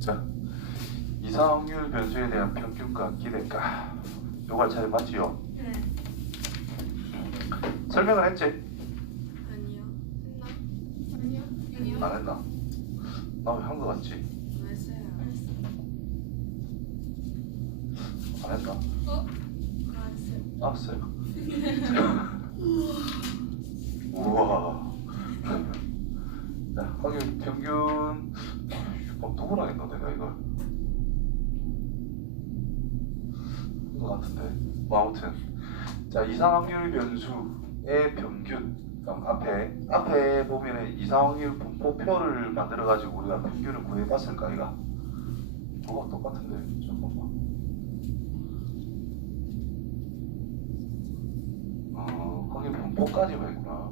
자, 이상 확률 변수에 대한 평균과 기대가. 요거 잘 맞지요? 네. 설명을 했지? 아니요. 했나? 아니요. 아니요. 안 했나? 나 왜 한 거 같지? 안 했어요. 안 했나? 안 했어요. 알았어요. 우와. 자, 확률 평균. 누구랑 했나 내가 이걸? 그거 같은데. 뭐 아무튼. 자, 이상 확률 변수의 평균. 그럼 앞에 보면은 이상 확률 분포표를 만들어 가지고 우리가 평균을 구해 봤을까 이가? 뭐가 똑같은데. 잠깐만. 확률 분포까지만 했구나.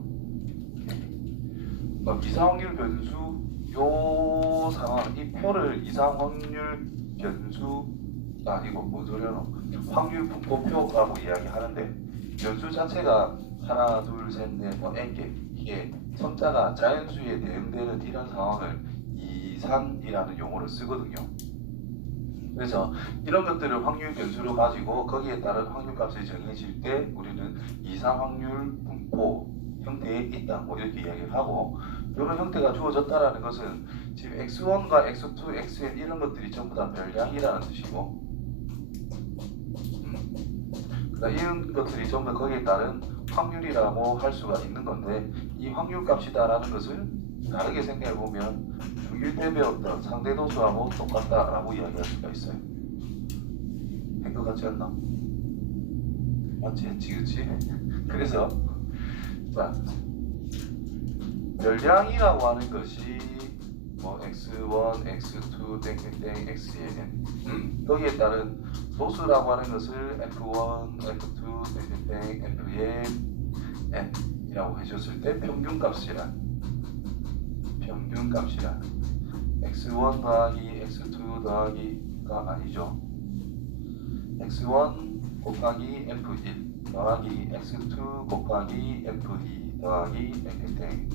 그럼 이상 확률 변수 요 상황 이 표를 이상 확률 변수가 아니고 뭔 소리야? 확률 분포표라고 이야기하는데 변수 자체가 하나, 둘, 셋, 넷, 뭐 n개 이게 첨자가 자연수에 대응되는 이런 상황을 이상이라는 용어를 쓰거든요. 그래서 이런 것들을 확률 변수로 가지고 거기에 따른 확률값이 정해질 때 우리는 이상 확률 분포 형태에 있다 뭐 이렇게 이야기를 하고 이런 형태가 주어졌다라는 것은 지금 x1과 x2, xn 이런 것들이 전부 다 별량이라는 뜻이고 이런 것들이 전부 다 거기에 따른 확률이라고 할 수가 있는 건데 이 확률값이다라는 것을 다르게 생각해 보면 중1 때 배웠던 상대도수하고 똑같다라고 이야기할 수가 있어요. 한 것 같지 않나? 맞지? 했지 그치? 그래서 자 별량이라고 하는 것이 뭐 x1, x2, 땡땡땡, xn 거기에 따른 도수라고 하는 것을 f1, f2, 땡땡땡, fn, n이라고 해줬을 때 평균값이란 x1 더하기 x2 더하기가 아니죠. x1 곱하기 f1 더하기 x2 곱하기 f2 더하기 땡땡땡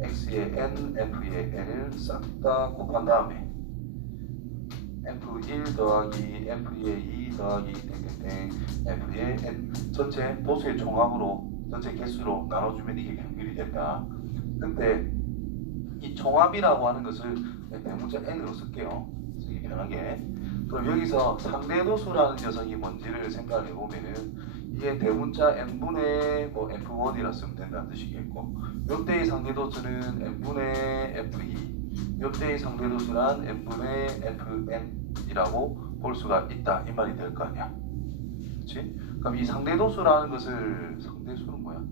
x의 n, f의 n을 싹 다 곱한 다음에 f1 더하기 f의 2 더하기 땡땡땡 f의 n 전체 도수의 총합으로 전체 개수로 나눠주면 이게 평균이 된다. 근데 이 총합이라고 하는 것을 대문자 n으로 쓸게요. 쓰기 편하게. 그럼 여기서 상대도수라는 녀석이 뭔지를 생각해 보면은 이게 대문자 n분의 뭐 f1이라 쓰면 된다는 뜻이겠고 요때의 상대도수는 n분의 f2 요때의 상대도수란 n분의 fn이라고 볼 수가 있다 이 말이 될 거 아니야. 그렇지? 그럼 이 상대도수라는 것을 상대수는 뭐야?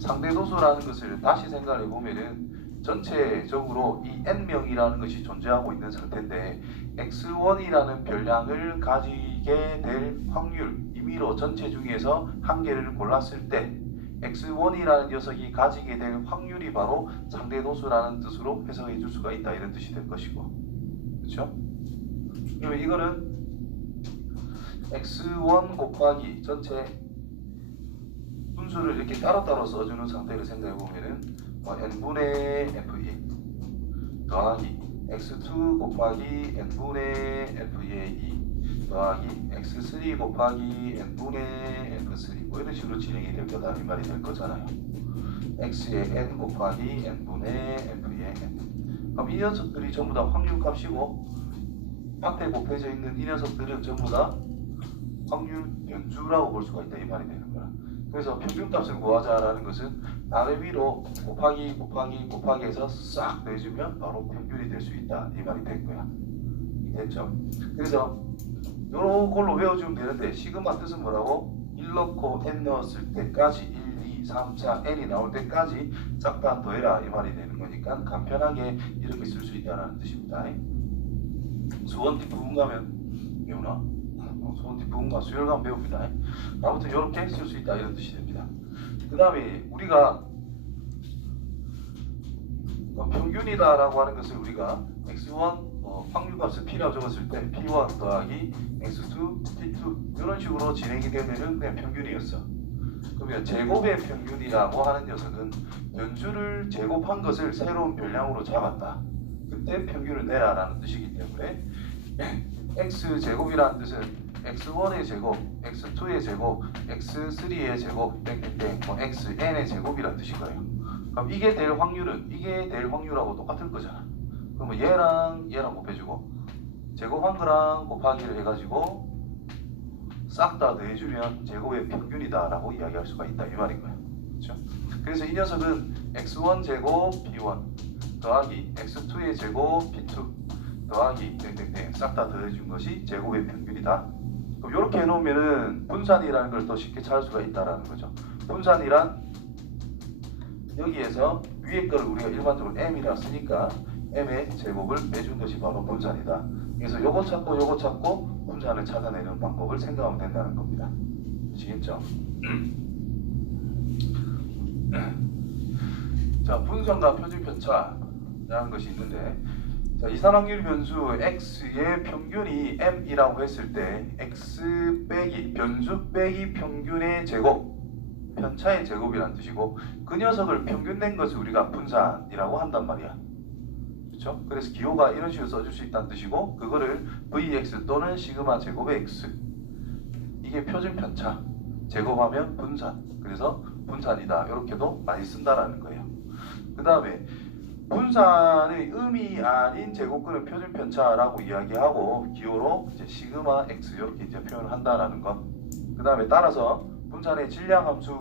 상대도수라는 것을 다시 생각해 보면은 전체적으로 이 n명이라는 것이 존재하고 있는 상태인데 x1이라는 별량을 가지게 될 확률 임의로 전체 중에서 한 개를 골랐을 때 x1이라는 녀석이 가지게 될 확률이 바로 상대도수라는 뜻으로 해석해 줄 수가 있다 이런 뜻이 될 것이고 그렇죠? 그러면 이거는 x1 곱하기 전체 분수를 이렇게 따로따로 써주는 상태를 생각해 보면은 n분의 f1 더하기 x2 곱하기 n분의 f의 2 더하기 x3 곱하기 n분의 f3 뭐 이런 식으로 진행이 될 거다 이 말이 될 거잖아요. x의 n 곱하기 n분의 f의 n 그럼 이 녀석들이 전부 다 확률값이고 앞에 곱해져 있는 이 녀석들은 전부 다 확률 변수라고 볼 수가 있다 이 말이 되는 거야. 그래서 평균값을 구하자라는 것은 아래 위로 곱하기 해서 싹 내주면 바로 평균이 될 수 있다 이 말이 된 거야. 됐죠? 그래서 요런 걸로 외워주면 되는데 시그마 뜻은 뭐라고? 1 넣고 n 넣었을 때까지 1, 2, 3, 4, n이 나올 때까지 싹 다 더해라 이 말이 되는 거니까 간편하게 이렇게 쓸 수 있다는 뜻입니다. 수원 뒷부분 가면 배우나? 수원 뒷부분 가 수열 가면 배웁니다. 아무튼 이렇게 쓸 수 있다 이런 뜻이 됩니다. 그 다음에 우리가 평균이다 라고 하는 것을 우리가 x1 확률값을 p라고 적었을 때 p1 더하기 x2, p2 이런 식으로 진행이 되면은 그냥 평균이었어. 그러면 제곱의 평균이라고 하는 녀석은 변수를 제곱한 것을 새로운 별량으로 잡았다. 때 평균을 내라라는 뜻이기 때문에 x제곱이라는 뜻은 x1의 제곱, x2의 제곱, x3의 제곱, 땡땡땡, 뭐 xn의 제곱이라는 뜻인 거예요. 그럼 이게 될 확률은 이게 될 확률하고 똑같을 거잖아. 그러면 얘랑 곱해주고 제곱한 거랑 곱하기를 해가지고 싹 다 더해주면 제곱의 평균이다라고 이야기할 수가 있다 이 말인 거야. 그렇죠? 그래서 이 녀석은 x1 제곱 p1 더하기 x2의 제곱 p2 더하기 땡땡땡 싹 다 더해준 것이 제곱의 평균이다. 그럼 이렇게 해놓으면은 분산이라는 걸 더 쉽게 찾을 수가 있다라는 거죠. 분산이란 여기에서 위에 거를 우리가 일반적으로 m이라 쓰니까 m의 제곱을 빼준 것이 바로 분산이다. 그래서 요거 찾고 분산을 찾아내는 방법을 생각하면 된다는 겁니다. 아시겠죠? 자, 분산과 표준편차라는 것이 있는데, 자, 이산확률 변수 x의 평균이 m이라고 했을 때 x 빼기 변수 빼기 평균의 제곱, 편차의 제곱이라는 뜻이고, 그 녀석을 평균 낸 것을 우리가 분산이라고 한단 말이야. 그렇죠? 그래서 기호가 이런 식으로 써줄 수 있다는 뜻이고, 그거를 vx 또는 시그마 제곱의 x, 이게 표준 편차, 제곱하면 분산, 그래서 분산이다 이렇게도 많이 쓴다라는 거예요. 그 다음에 분산의 의미 아닌 제곱근은 표준 편차라고 이야기하고 기호로 이제 시그마 x 이렇게 이제 표현을 한다라는 것. 그 다음에 따라서 분산의 질량 함수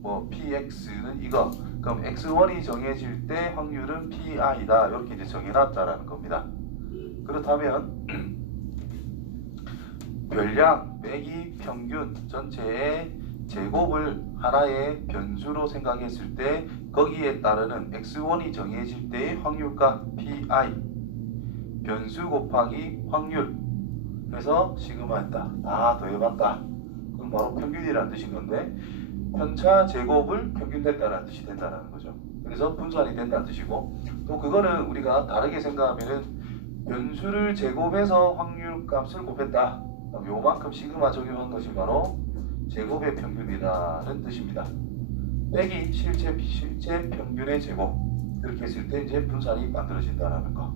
뭐 px는 이거. 그럼 x1이 정해질 때 확률은 pi다 이렇게 이제 정해놨다라는 겁니다. 그렇다면 별량 빼기 평균 전체의 제곱을 하나의 변수로 생각했을 때 거기에 따르는 x1이 정해질 때의 확률값 pi 변수 곱하기 확률 해서 시그마했다. 다 더해봤다. 그럼 바로 평균이라는 뜻인 건데 편차 제곱을 평균됐다라는 뜻이 된다는 거죠. 그래서 분산이 된다는 뜻이고, 또 그거는 우리가 다르게 생각하면은 변수를 제곱해서 확률값을 곱했다. 그럼 요만큼 시그마 적용한 것이 바로 제곱의 평균이라는 뜻입니다. 빼기 실제 비실제 평균의 제곱, 그렇게 했을 때 이제 분산이 만들어진다는 거.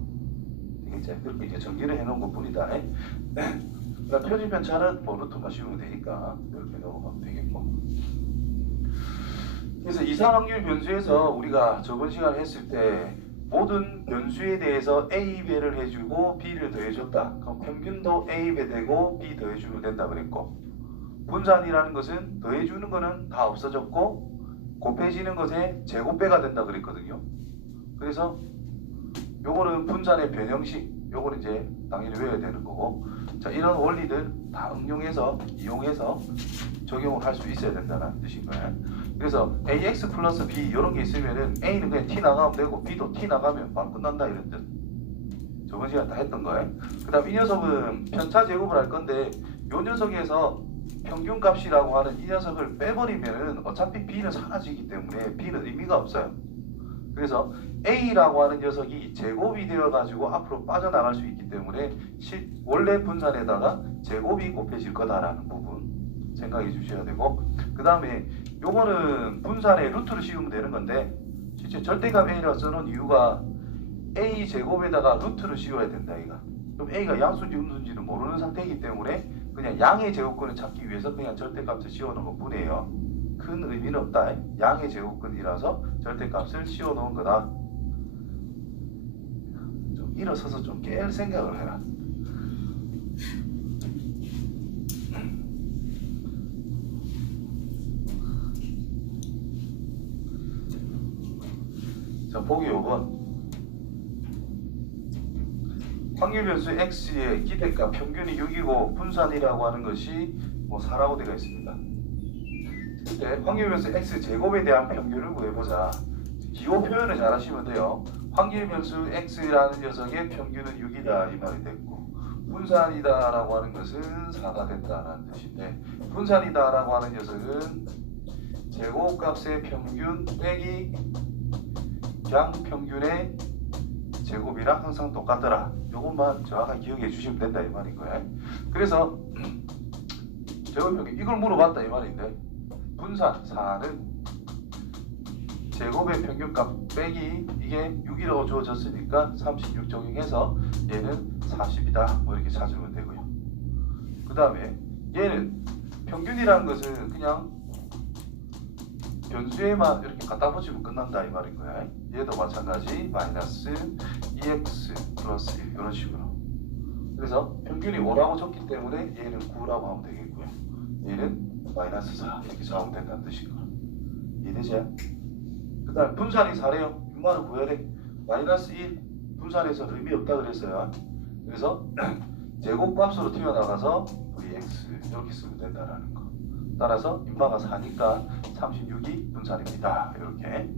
되겠죠? 그렇게 이제 정리를 해놓은 것뿐이다. 그러니까 표준 편차는 뭐 루트만 씌우면 되니까 이렇게 넘어가면 되겠고. 그래서 이산확률 변수에서 우리가 저번 시간에 했을 때 모든 변수에 대해서 A배를 해주고 B를 더해줬다. 그럼 평균도 A배 되고 B 더해주면 된다 그랬고, 분산이라는 것은 더해주는 거는 다 없어졌고 곱해지는 것에 제곱배가 된다 그랬거든요. 그래서 요거는 분산의 변형식, 요거는 이제 당연히 외워야 되는 거고, 자, 이런 원리들 다 응용해서 이용해서 적용을 할 수 있어야 된다는 뜻인 거예요. 그래서 ax 플러스 b 이런 게 있으면은 a는 그냥 t 나가면 되고 b도 t 나가면 바로 끝난다 이런 뜻. 저번 시간에 다 했던 거예요. 그 다음 이 녀석은 편차 제곱을 할 건데 요 녀석에서 평균값이라고 하는 이 녀석을 빼버리면은 어차피 b는 사라지기 때문에 b는 의미가 없어요. 그래서 a라고 하는 녀석이 제곱이 되어 가지고 앞으로 빠져나갈 수 있기 때문에 원래 분산에다가 제곱이 곱해질 거다라는 부분 생각해 주셔야 되고, 그 다음에 요거는 분산에 루트를 씌우면 되는 건데 실제 절대값 a라고 써놓은 이유가 a 제곱에다가 루트를 씌워야 된다 이가. 그럼 a가 양수인지 음수인지는 모르는 상태이기 때문에 그냥 양의 제곱근을 찾기 위해서 그냥 절대값을 씌워놓은 것 뿐이에요. 큰 의미는 없다. 양의 제곱근이라서 절대값을 씌워놓은 거다. 좀 일어서서 좀 깰 생각을 해라. 자, 보기 5번. 확률 변수 x의 기대값 평균이 6이고 분산이라고 하는 것이 뭐 4라고 되어 있습니다. 그때 확률 변수 x 제곱에 대한 평균을 구해보자. 기호 표현을 잘 하시면 돼요. 확률 변수 x라는 녀석의 평균은 6이다 이 말이 됐고, 분산이다 라고 하는 것은 4가 됐다는 뜻인데, 분산이다 라고 하는 녀석은 제곱값의 평균 빼기 양평균의 제곱이랑 항상 똑같더라. 요것만 정확하게 기억해 주시면 된다 이 말인 거예요. 그래서 제곱평균 이걸 물어봤다 이 말인데, 분산 4는 제곱의 평균값 빼기 이게 6이라고 주어졌으니까 36 적용해서 얘는 40이다 뭐 이렇게 찾으면 되고요. 그 다음에 얘는 평균이라는 것은 그냥 변수에만 이렇게 갖다 붙이면 끝난다 이 말인 거야. 얘도 마찬가지 마이너스 2x 플러스 1 이런 식으로. 그래서 평균이 5라고 적기 때문에 얘는 9라고 하면 되겠고요. 얘는 마이너스 4 이렇게 적으면 된다는 뜻인 거야. 이해되죠? 그 다음 분산이 4래요. 6만원 구해야 돼. 마이너스 1 분산해서 의미 없다 그랬어요. 그래서 제곱값으로 튀어나가서 vx 이렇게 쓰면 된다라는 거. 따라서 인마가 4니까 36이 분산입니다. 이렇게.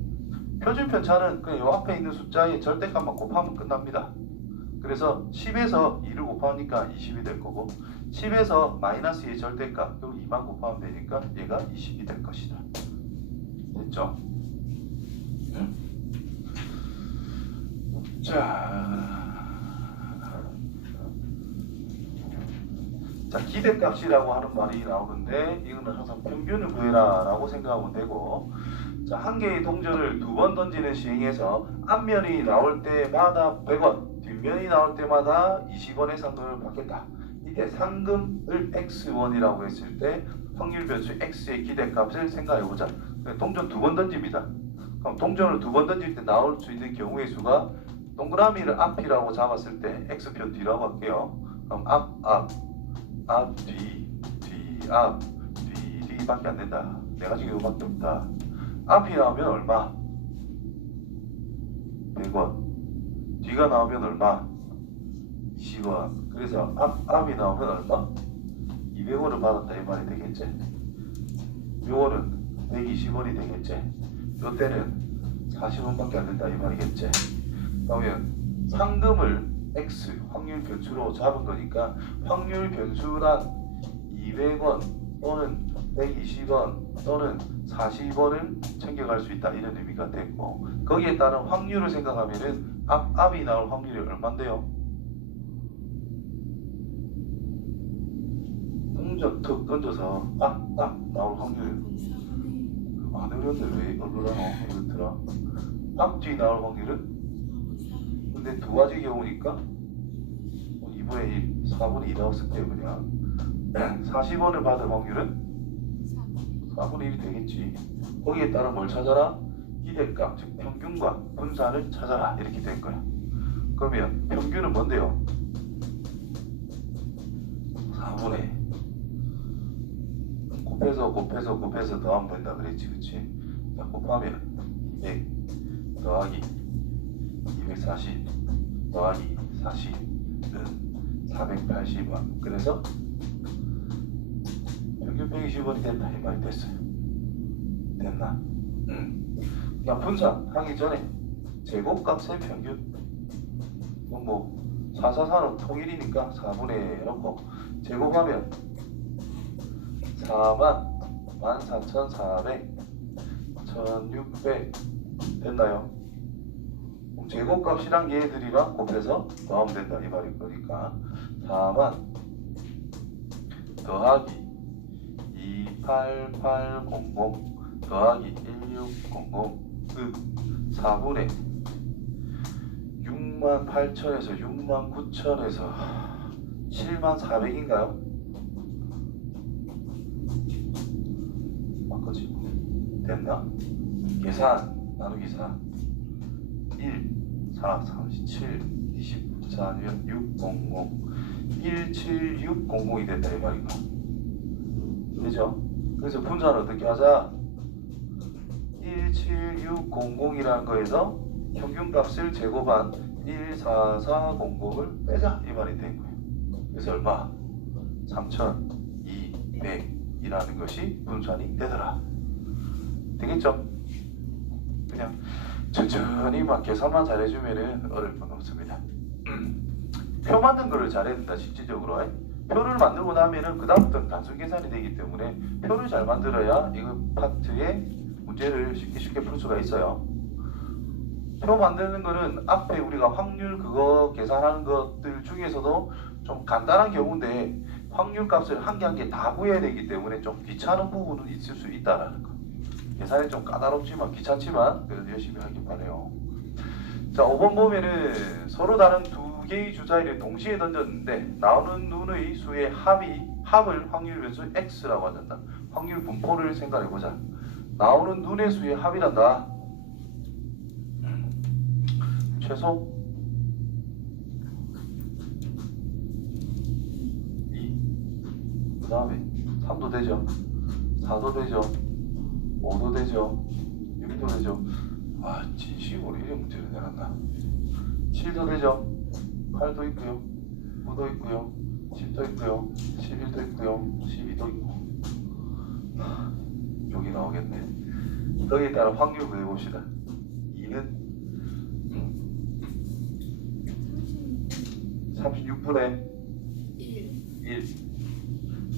표준 편차는 그냥 요 앞에 있는 숫자의 절대값만 곱하면 끝납니다. 그래서 10에서 2를 곱하니까 20이 될 거고 10에서 마이너스 2의 절대값 그럼 2만 곱하면 되니까 얘가 20이 될 것이다. 됐죠? 자, 기대값이라고 하는 말이 나오는데 이거는 항상 평균을 구해라 라고 생각하면 되고, 자, 한 개의 동전을 2번 던지는 시행에서 앞면이 나올 때마다 100원, 뒷면이 나올 때마다 20원의 상금을 받겠다. 이때 상금을 x1이라고 했을 때 확률 변수 x의 기대값을 생각해보자. 동전 2번 던집니다. 그럼 동전을 2번 던질 때 나올 수 있는 경우의 수가 동그라미를 앞이라고 잡았을 때 x표 뒤라고 할게요. 그럼 앞, 뒤, 앞, 뒤밖에 안 된다. 내가 지금 이거밖에 없다. 앞이 나오면 얼마? 100원. 뒤가 나오면 얼마? 20원. 그래서 앞이 나오면 얼마? 200원을 받았다 이 말이 되겠지. 요거는 120원이 되겠지. 요 때는 40원밖에 안 된다 이 말이겠지. 그러면 상금을 X 확률 변수로 잡은 거니까 확률 변수란 200원 또는 120원 또는 40원을 챙겨갈 수 있다 이런 의미가 됐고, 거기에 따른 확률을 생각하면은 앞이 나올 확률이 얼만데요? 동전 툭 던져서 앞 나올 확률 안 어려운데 왜 어려워? 이렇더라. 앞뒤 나올 확률은? 근데 두 가지 경우니까 2분의 1, 4분의 2라고 쓸게요 그냥. 40원을 받을 확률은 4분의 1이 되겠지. 거기에 따라 뭘 찾아라? 기대값, 즉 평균과 분산을 찾아라 이렇게 된 거야. 그러면 평균은 뭔데요? 4분의 곱해서 더하면 된다 그랬지, 그치? 자, 곱하면 100 더하기 240 더하기 40은 480원. 그래서 평균 120원이 된다 이 말이 됐어요. 됐나? 그냥 분산하기 전에 제곱값의 평균 뭐 444는 통일이니까 4분의 넣고 제곱하면 14,400 1600 됐나요? 제곱값이랑 얘들이랑 곱해서 더하면 된다 이 말일 거니까 4만 더하기 28800 더하기 1600 그 4분의 68,000에서 69,000에서 7400인가요? 맞거지? 됐나? 계산 나누기 4 1, 4, 37, 24면 600 17600이 된다 이 말인가? 되죠? 그래서 분산을 어떻게 하자? 17600이라는 거에서 평균값을 제곱한 14400을 빼자 이 말이 된 거예요. 그래서 얼마? 3200이라는 것이 분산이 되더라. 되겠죠? 그냥 천천히 막 계산만 잘해주면은 어려울 건 없습니다. 표 만든 거를 잘해야 된다 실질적으로. 표를 만들고 나면은 그 다음부터는 단순 계산이 되기 때문에 표를 잘 만들어야 이거 파트의 문제를 쉽게 풀 수가 있어요. 표 만드는 거는 앞에 우리가 확률 그거 계산하는 것들 중에서도 좀 간단한 경우인데 확률 값을 한 개 한 개 다 구해야 되기 때문에 좀 귀찮은 부분은 있을 수 있다라는 거. 계산이 좀 까다롭지만 귀찮지만 그래도 열심히 하길 바래요. 자, 5번 보면은 서로 다른 두 개의 주사위를 동시에 던졌는데 나오는 눈의 수의 합을 확률 변수 x라고 한다. 확률 분포를 생각해 보자. 나오는 눈의 수의 합이란다. 최소 2, 그 다음에 3도 되죠, 4도 되죠, 5도 되죠, 6도 되죠. 아, 진심으로 이런 문제를 내놨나. 7도 되죠, 8도 있고요, 9도 있고요, 10도 있고요, 11도 있고요, 12도 있고. 여기 나오겠네. 거기에 따라 확률 구해봅시다. 2는 36분의 1.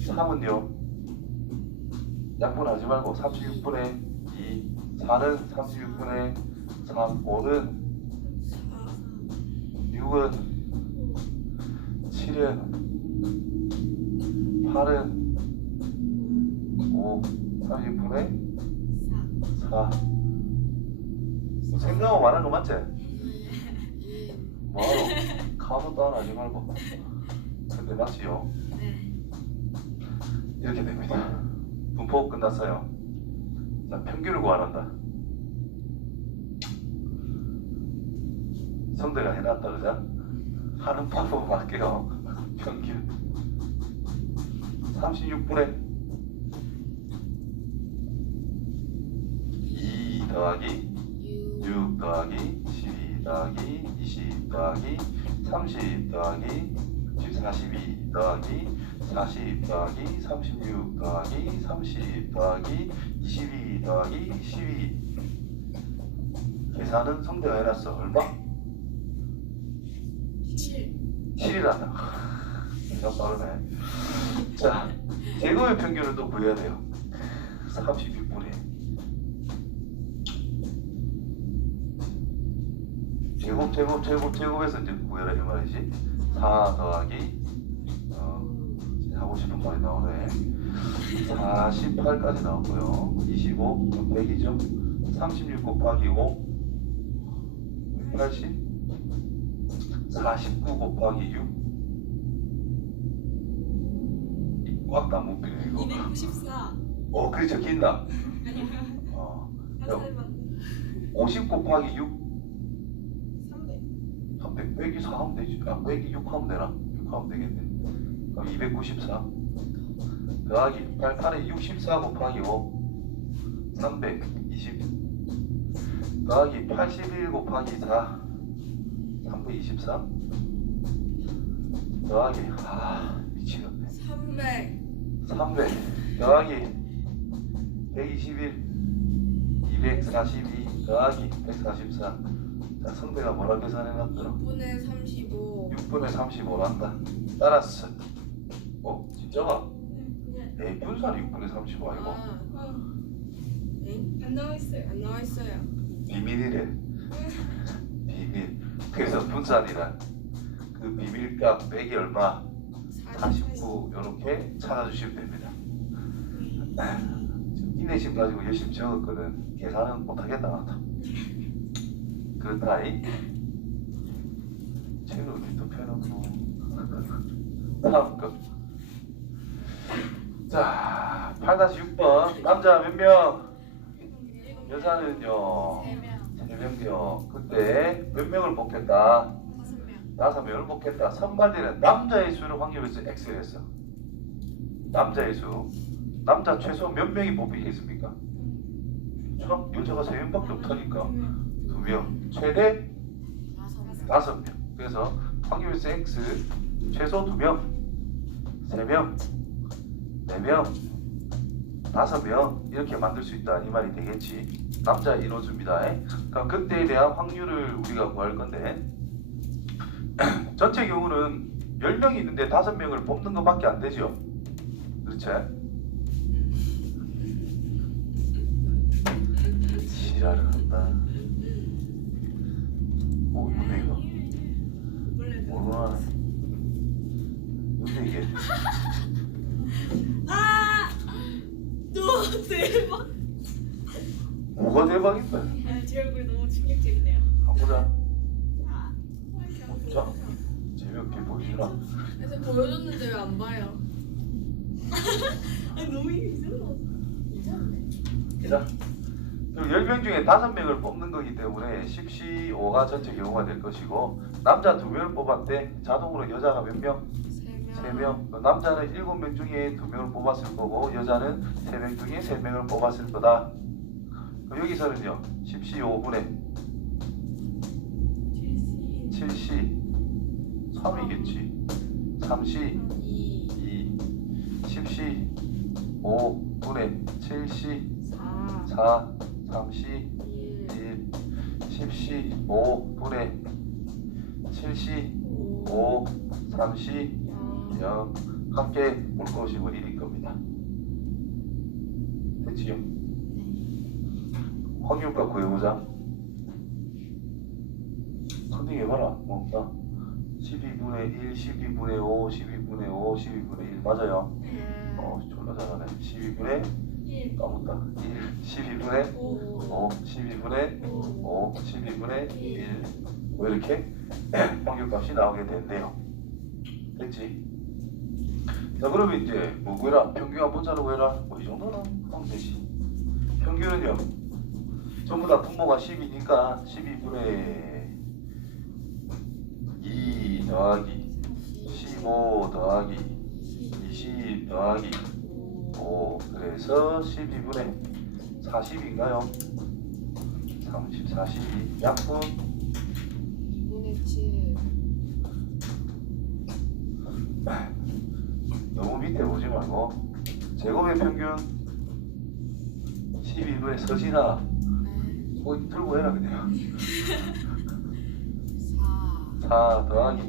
3은요, 약분하지 말고 36분의 2. 4는 36분의 3. 5는 6은 7은 8은 5. 30분의 4. 생각하고 말한 거 맞지? 뭐하러? 카운트 안 하지 말고. 근데 맞지요? 이렇게 됩니다. 분포 끝났어요. 자, 평균을 구하란다. 성대가 해놨다, 그죠? 하는 방법 할게요. 평균 36분의 2 더하기 6 더하기 12 더하기 20 더하기 30 더하기 42 더하기 40 더하기 36 더하기 30 더하기 22 더하기 12. 계산은 성대가 해놨어. 얼마? 7이란다. 계산 빠르네. 자, 제곱의 평균을 또 구해야 돼요. 36분의 제곱에서 이제 구해라 이 말이지. 4 더하기 하고 싶은 말이 나오네. 48까지 나오고요. 25 100이죠. 36 곱하기 5 80. 49 곱하기 6 꽉다 못 비네 이거. 294. 그렇죠. 긴다. 아니요. 50 곱하기 6 300. 300 빼기 4 하면 되지. 빼기 6 하면 되나? 6 하면 되겠네. 그럼 294 더하기 88에 64 곱하기 5 320 더하기 81 곱하기 4 324 더하기 미치겠네 300 더하기 121 242 더하기 144. 자, 성대가 뭐라 계산해놨더라? 6분의 35. 6분의 35난다. 따라서 진짜가? 네. 분산이 6분의 35 아니고? 안 나와 있어요. 안 나와 있어요. 비밀이래. 비밀. 그래서 분산이란 그 비밀값 빼기 얼마? 49 이렇게 찾아주시면 됩니다. 인내심 가지고 열심히 적었거든. 계산은 못하겠다 나도. 그렇다이. 책을 어디 펴놓고. 다음 거. 자, 8-6번. 남자 몇 명? 여자는요? 3명이요. 그때 몇 명을 뽑겠다? 5명을 뽑겠다. 선발되는 남자의 수를 확률에서 X를 했어. 남자의 수. 남자 최소 몇 명이 뽑히겠습니까? 그렇죠? 여자가 3명밖에 없다니까. 2명. 최대 5명. 그래서 확률에서 X 최소 2명, 3명, 4명, 5명 이렇게 만들 수 있다 이 말이 되겠지. 남자 인원수입니다. 그럼 그때에 대한 확률을 우리가 구할 건데 전체 경우는 10명이 있는데 5명을 뽑는 것밖에 안 되죠. 그렇지? 지랄을 한다. 뭔데 이거? 뭐야? 뭔데 이게? 너 대박. 뭐가 대박인데? 제 얼굴 너무 충격적이네요. 한번 보자. 자, 재미없게 보여주라. 그래서 보여줬는데 왜 안 봐요? 아니 너무 이상하네. 자, 10명 중에 5명을 뽑는 거기 때문에 10C5가 전체 경우가 될 것이고 남자 2명을 뽑았대. 자동으로 여자가 몇 명? 3명. 남자는 7명 중에 2명을 뽑았을 거고 여자는 3명 중에 3명을 뽑았을 거다. 여기서는요 10C5분의 7C 3이겠지. 3C 2 10C 5분의 7C 4 3C 1 10C 5분의 7C 5 3C 0 함께 물것이고 1일 겁니다. 됐지요? 확률값 구해보자. 컨딩해봐라. 자 12분의 1, 12분의 5, 12분의 5, 12분의 1 맞아요? 졸라 잘하네. 12분의 까먹다 1, 12분의 5, 12분의 5, 12분의 1 뭐 이렇게 확률값이 나오게 된대요. 됐지? 자 그러면 이제 뭐 구해라? 평균 한번 자르고 구해라. 뭐 이 정도는 하면 되지. 평균은요 전부 다 분모가 10이니까 12분의 2 더하기 15 더하기 20 더하기 5 그래서 12분의 40인가요? 30, 42 약분 2분의 7. 너무 밑에 보지 말고 제곱의 평균 12분의 서진아 거기 들고 해라 그냥 4 더하기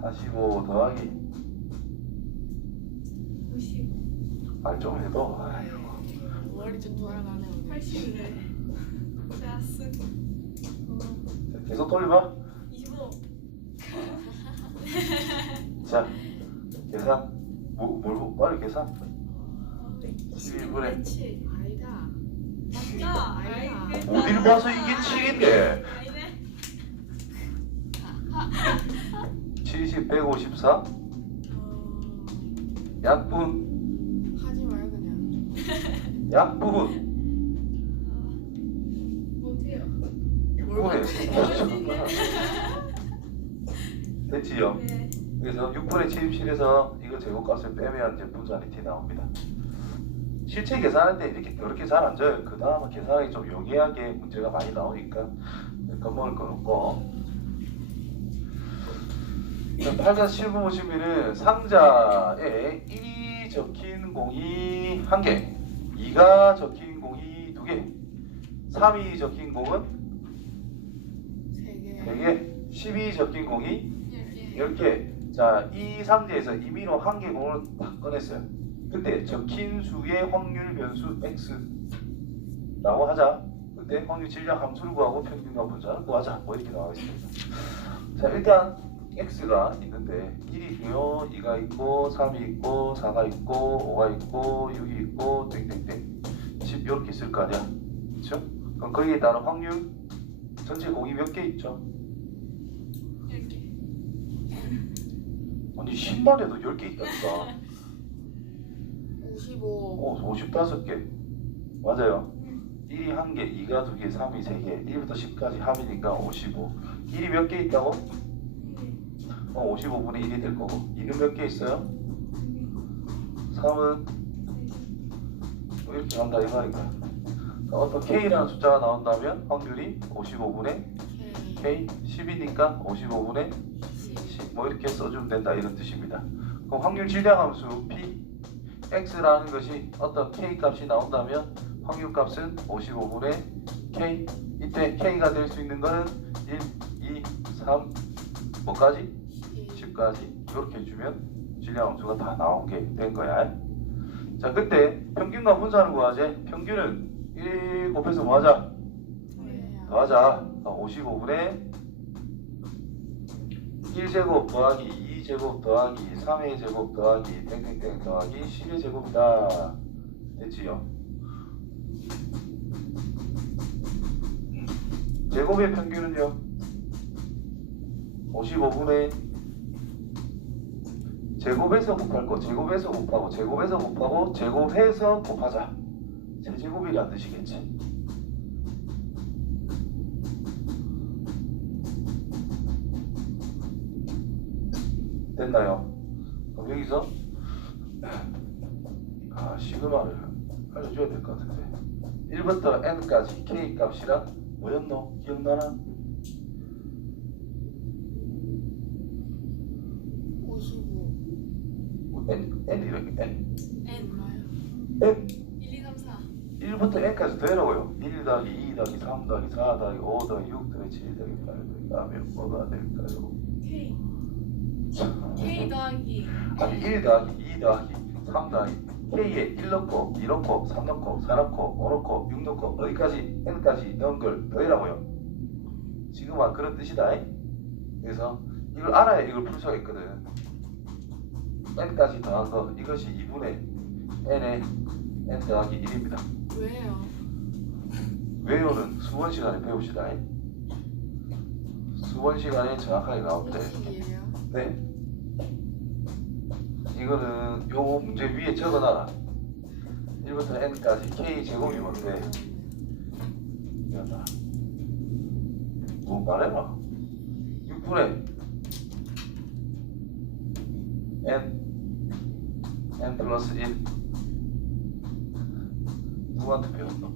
45 더하기 말 좀 해도 아이고. 머리 좀 돌아가네. 80을 플러스 계속 돌려봐. 25. 자 계산 뭘 빨리 계산 12분의 7. 아니다. 맞다. 아니다. 어딜 봐서 이게 7인데 아니네. 70, 154 약분 하지 마요 그냥. 약분 못해요. 6분의 됐지요? 네. 그래서 6분의 77에서 이거 제곱값을 빼면 이제 분자리 T 나옵니다. 실제 계산할 때 이렇게 그렇게 잘 안 져요. 그 다음에 계산하기 좀 용이하게 문제가 많이 나오니까 겁먹을 건 없고. 8과 7분 보시면은 상자에 1이 적힌 공이 1개, 2가 적힌 공이 2개, 3이 적힌 공은 3개, 10이 적힌 공이 10개. 자, 이 상자에서 임의로 1개 공을 딱 꺼냈어요. 그때 적힌 수의 확률 변수 x라고 하자. 그때 확률 질량 함수를 구하고 평균과 분자를 구하자. 뭐 이렇게 나와있습니다. 자, 일단 x가 있는데 1이 있고요, 2가 있고, 3이 있고, 4가 있고, 5가 있고, 6이 있고, 땡땡땡 10 이렇게 있을 거 아니야. 그렇죠? 그럼 거기에 따른 확률 전체 공이 몇 개 있죠? 10개. 아니 10만 해도 10개 있다니까. 55. 55개 맞아요. 1이 1개, 2가 2개, 3이 3개, 1부터 10까지 합이니까 55. 1이 몇 개 있다고? 55분의 1이 될 거고. 2는 몇 개 있어요? 3은 이렇게 간다 이 말이니까. 어떤 K라는 숫자가 나온다면 확률이 55분의 K, 10이니까 55분의 10. 뭐 이렇게 써주면 된다 이런 뜻입니다. 그럼 확률 질량 함수 P, X라는 것이 어떤 K 값이 나온다면 확률 값은 55분의 K. 이때 K가 될 수 있는 거는 1, 2, 3, 뭐까지? 10까지 이렇게 해주면 질량 함수가 다 나오게 된 거야. 자, 그때 평균과 분산을 구하지. 평균은 1 곱해서 뭐 하자? 더하자. 55분의 1제곱 더하기 2제곱 더하기 3의 제곱 더하기 땡땡땡 더하기 10의 제곱이다. 됐지요? 제곱의 평균은요? 55분의 제곱해서 곱할 거 제곱해서 곱하고 제곱해서 곱하고 제곱해서 곱하자. 세제곱이란 뜻이겠지. 됐나요? 그럼 여기서 시그마를 알려줘야 될 것 같은데 1부터 n까지 k 값이랑 뭐였노? 기억나나? 55. n 이렇게 n N 뭐예요? n 1, 2, 3, 4. 1부터 n까지 더해라고요. 1 더하기 2 더하기 3 더하기 4 더하기 5 더하기 6 더하기 7 더하기 8 더하기 하면 뭐가 될까요? K. K 더하기. 아니 1 더하기 2 더하기 3 더하기 K에 1 넣고 2 넣고 3 넣고 4 넣고 5 넣고 6 넣고 어디까지 n까지 넣은 걸 더해라고요. 지금 그런 뜻이다. 그래서 이걸 알아야 이걸 풀 수가 있거든. n까지 더한 거 이것이 2분의 n의 n 더하기 1입니다. 왜요? 외우는 수원 시간에 배웁시다. 수원 시간에 정확하게 나옵니다. 무식이에요? 네. 이거는 요 문제 위에 적어놔라. 1부터 n까지 k 제곱이 뭔데? 미안하다. 뭐 말해봐. 6분의 n 플러스 1 누구한테 배웠노?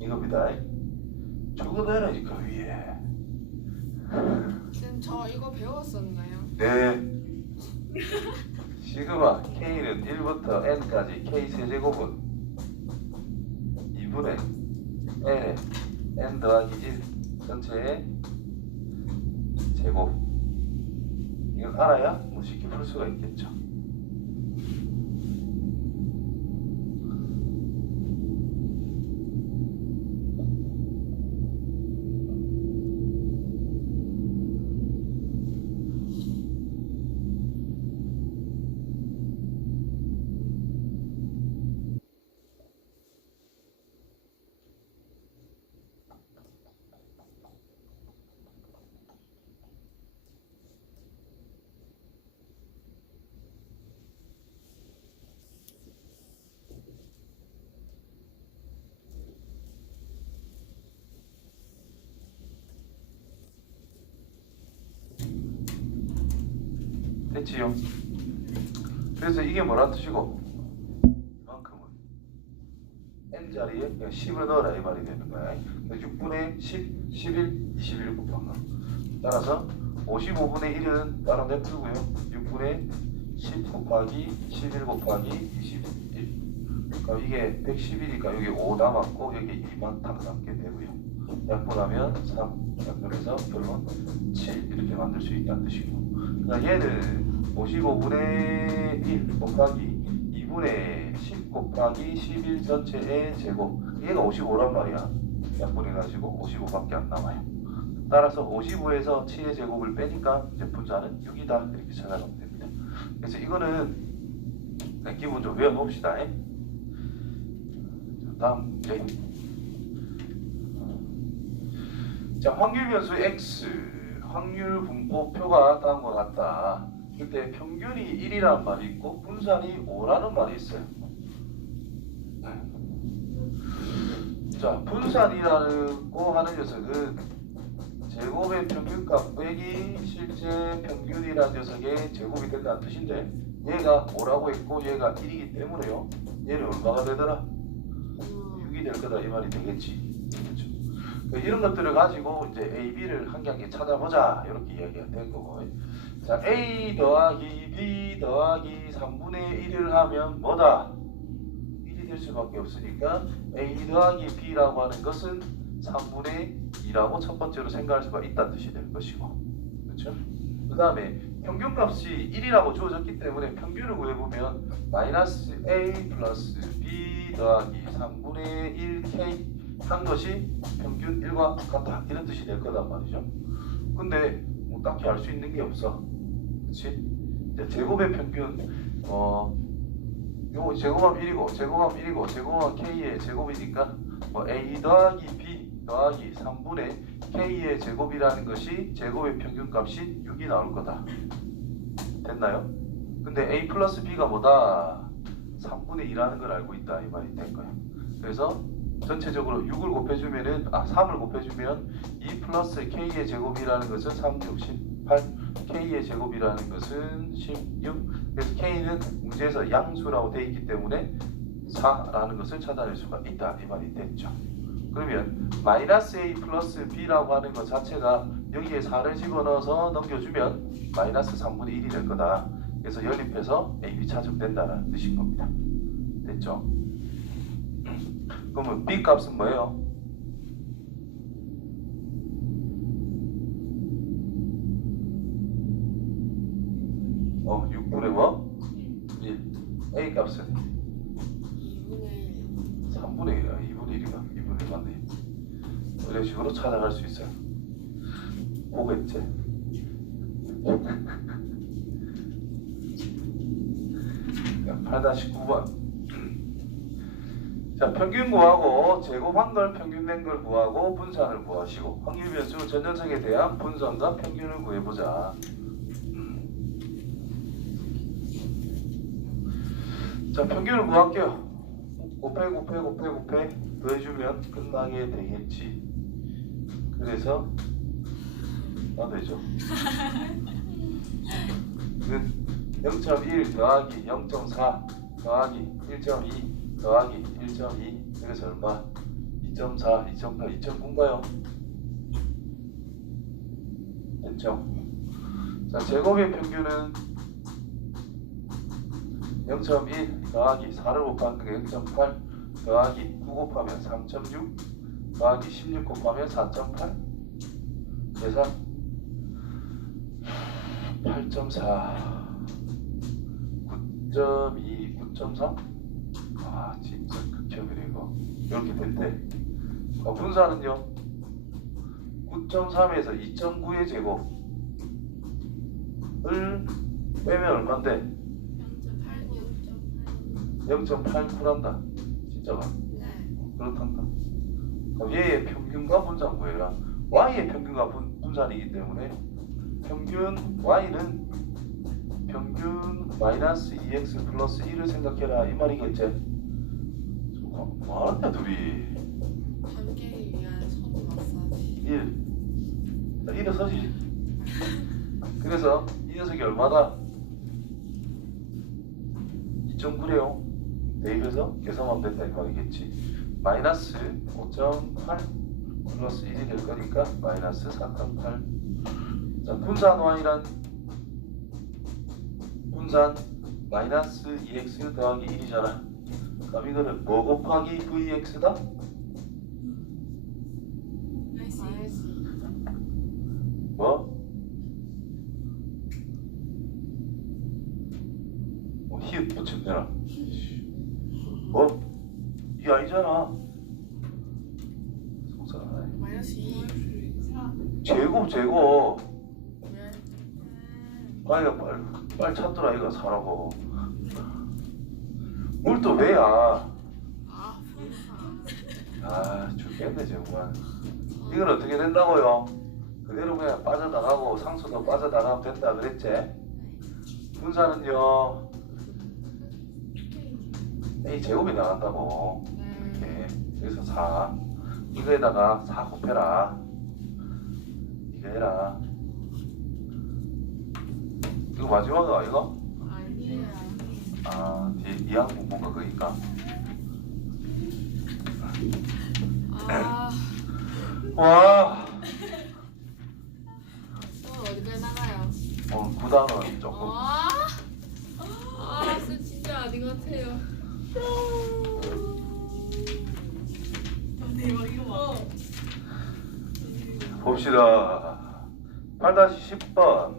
이겁니다. 적어내라니까 위에. 쌤, 저 이거 배웠었나요? 네. 시그마 K는 1부터 N까지 K 세제곱은 2분의 N에 N 더하기 1 전체의 제곱. 이걸 알아야 뭐 쉽게 풀 수가 있겠죠. 됐지요? 그래서 이게 뭐란 뜻이고 이만큼은 n자리에 그냥 10을 넣어라 이 말이 되는 거야. 6분의 10, 11, 21 곱한 거. 따라서 55분의 1은 따로 내풀고요. 6분의 10 곱하기 11 곱하기 21. 그러니까 이게 111이니까 여기 5 남았고 여기 2만 딱 남게 되고요. 약분하면 3, 약분해서 결론 7 이렇게 만들 수 있다는 뜻이고. 그러니까 얘는 55분의 1 곱하기 2분의 10 곱하기 11 전체의 제곱. 얘가 55란 말이야. 약분해가지고 55밖에 안 남아요. 따라서 55에서 7의 제곱을 빼니까 이제 분자는 6이다 이렇게 찾아가면 됩니다. 그래서 이거는 그냥 기본 좀 외워놓읍시다. 다음 문제. 자, 확률 변수 x 확률 분포표가 다음과 같다. 그때 평균이 1이라는 말이 있고 분산이 5라는 말이 있어요. 자, 분산이라고 하는 녀석은 제곱의 평균값 빼기 실제 평균이라는 녀석의 제곱이 된다는 뜻인데 얘가 5라고 했고 얘가 1이기 때문에요. 얘는 얼마가 되더라? 6이 될 거다 이 말이 되겠지. 그렇죠? 이런 것들을 가지고 이제 A, B를 한 개 한 개 찾아보자 이렇게 이야기가 된 거고. 자, A 더하기 B 더하기 3분의 1을 하면 뭐다? 1이 될 수밖에 없으니까 A 더하기 B라고 하는 것은 3분의 2라고 첫 번째로 생각할 수가 있다는 뜻이 될 것이고, 그렇죠? 그 다음에 평균값이 1이라고 주어졌기 때문에 평균을 구해보면 마이너스 A 플러스 B 더하기 3분의 1K 한 것이 평균 1과 같다 이런 뜻이 될 거단 말이죠. 근데 뭐 딱히 알 수 있는 게 없어. 그렇지? 이제 제곱의 평균 요거 제곱하면 1이고 제곱하면 1이고 제곱하면 K의 제곱이니까 뭐 A 더하기 B 더하기 3분의 K의 제곱이라는 것이 제곱의 평균값이 6이 나올 거다. 됐나요? 근데 A 플러스 B가 뭐다? 3분의 2라는 걸 알고 있다. 이 말이 된 거야. 그래서 전체적으로 6을 곱해주면은 3을 곱해주면 2 플러스 K의 제곱이라는 것은 3, 6, 18 K의 제곱이라는 것은 16 그래서 K는 문제에서 양수라고 되어 있기 때문에 4라는 것을 찾아낼 수가 있다. 이 말이 됐죠. 그러면 마이너스 A 플러스 B라고 하는 것 자체가 여기에 4를 집어넣어서 넘겨주면 마이너스 3분의 1이 될 거다. 그래서 연립해서 A, B 찾으면 된다는 뜻인 겁니다. 됐죠? 그러면 B 값은 뭐예요? 어, 6분의 뭐? 1. A 값은 2분의 1. 3분의 1이야. 2분의 1이가 2분의 1 맞네. 이런 식으로 찾아갈 수 있어요. 보겠지? 자, 8-9번. 자, 평균 구하고 제곱한 걸 평균 낸 걸 구하고 분산을 구하시고 확률 변수 전 녀석에 대한 분산과 평균을 구해보자. 자, 평균을 구할게요. 곱해 더해주면 끝나게 되겠지. 그래서 되죠. 0.1 더하기 0.4 더하기 1.2 더하기 1.2 그래서 얼마? 2.4, 2.8, 2.9인가요? 됐죠? 자, 제곱의 평균은 0.1 더하기 4를 곱하는 게 0.8 더하기 9 곱하면 3.6 더하기 16 곱하면 4.8 계산 8.4 9.2 9.3 아 진짜 극혐이네 이거. 이렇게 된대. 분산은요 9.3에서 2.9의 제곱을 빼면 얼만데? 0.89란다. 진짜가? 네. 그렇단다. 그럼 얘의 평균과 분산 구해라. Y의 평균과 분산이기 때문에 평균 Y는 평균 마이너스 2x 플러스 1을 생각해라 이 말이겠지? 뭐하는데 둘이? 관계를 위한 선우 마사지. 1 1을 서지. 그래서 이 녀석이 얼마다? 2.9래요. 대입해서 계산하면 된다 이 말이겠지. 마이너스 5.8 플러스 1이 될 거니까 마이너스 4.8. 자, 분산 Y란 분산 마이너스 2x 더하기 1이잖아. 그럼 이거는 뭐 곱하기 vx다? 뭐? 히읗 붙이면 되나? 뭐? 이게 아니잖아. 속상하네. 마이너스 2. 제곱. 왜? 아이가 빨리 찾더라 이거 사라고. 뭘 또 왜야? 아, 분산. 아 죽겠네 정말. 이건 어떻게 된다고요? 그대로 그냥 빠져나가고 상수도 빠져나가면 된다 그랬지? 분산은요 A 제곱이 나간다고. 이렇게. 그래서 4 이거에다가 4 곱해라. 이거 해라. 이거 마지막이야 이거? 아니에요. 아 뒤에 이항분 뭔가 그니까. 아, 와 오늘 어디까지 나가요? 오늘 9단원 조금. 쌤 진짜 아닌 것 같아요. 대박이다. 봅시다. 8-10번.